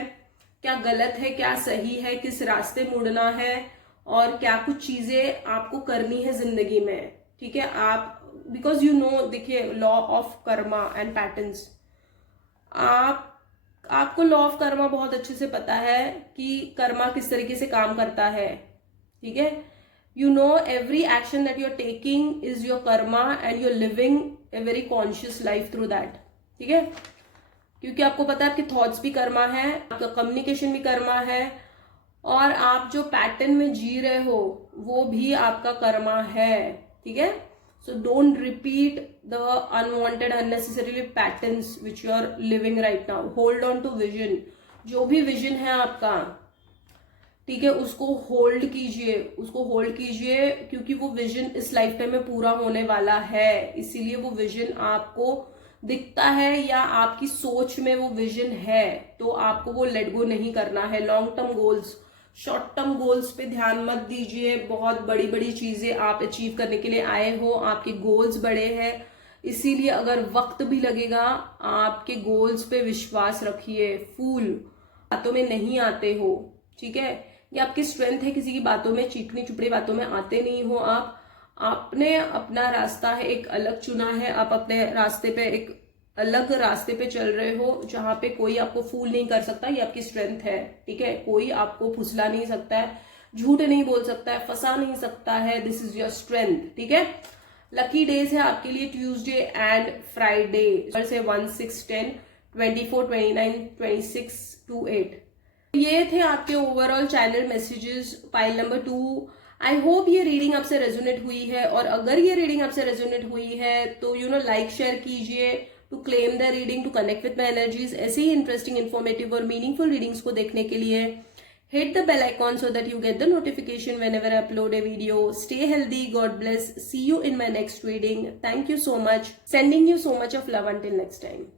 क्या गलत है, क्या सही है, किस रास्ते मुड़ना है, और क्या कुछ चीजें आपको करनी है जिंदगी में. ठीक है, आप बिकॉज यू नो, देखिए, law of Karma and patterns, आपको लॉ ऑफ कर्मा बहुत अच्छे से पता है कि कर्मा किस तरीके से काम करता है. ठीक है, you know every action that you are taking is your karma and you are living a very conscious life through that. ठीक है, क्योंकि आपको पता है आपके थॉट्स भी कर्मा है, आपका कम्युनिकेशन भी कर्मा है, और आप जो पैटर्न में जी रहे हो वो भी आपका कर्मा है. ठीक है, so don't repeat the unwanted, unnecessarily patterns which you are living right now. hold on to vision. जो भी विजन है आपका, ठीक है, उसको होल्ड कीजिए, क्योंकि वो विजन इस लाइफ टाइम में पूरा होने वाला है. इसीलिए वो विजन आपको दिखता है या आपकी सोच में वो विजन है, तो आपको वो लेट गो नहीं करना है. Long term goals, short term goals पे ध्यान मत दीजिए. बहुत बड़ी बड़ी चीजें आप अचीव करने के लिए आए हो, आपके गोल्स बड़े हैं, इसीलिए अगर वक्त भी लगेगा आपके गोल्स पे विश्वास रखिए. फूल बातों में नहीं आते हो. ठीक है, ये आपकी स्ट्रेंथ है, किसी की बातों में, चिकनी चुपड़ी बातों में आते नहीं हो. आपने अपना रास्ता है एक अलग चुना है, आप अपने रास्ते पे एक अलग रास्ते पे चल रहे हो जहां पे कोई आपको फूल नहीं कर सकता. ये आपकी स्ट्रेंथ है. ठीक है, कोई आपको फुसला नहीं सकता है, झूठ नहीं बोल सकता है, फंसा नहीं सकता है. This is your strength. ठीक है, लकी डेज है आपके लिए ट्यूसडे एंड फ्राइडे से 1, 6, 10. 24, 29, 26 to 8। ये थे आपके overall channel messages pile number 2। I hope ये रीडिंग आपसे रेजोनेट हुई है, और अगर ये रीडिंग आपसे रेजोनेट हुई है तो लाइक शेयर कीजिए to claim the reading, to connect with my energies. ऐसे ही इंटरेस्टिंग, इन्फॉर्मेटिव और मीनिंगफुल रीडिंग्स को देखने के लिए hit the bell icon so that you get the notification whenever I upload a video. Stay healthy, God bless. See you in my next reading. Thank you so much. Sending you so much of love until next time.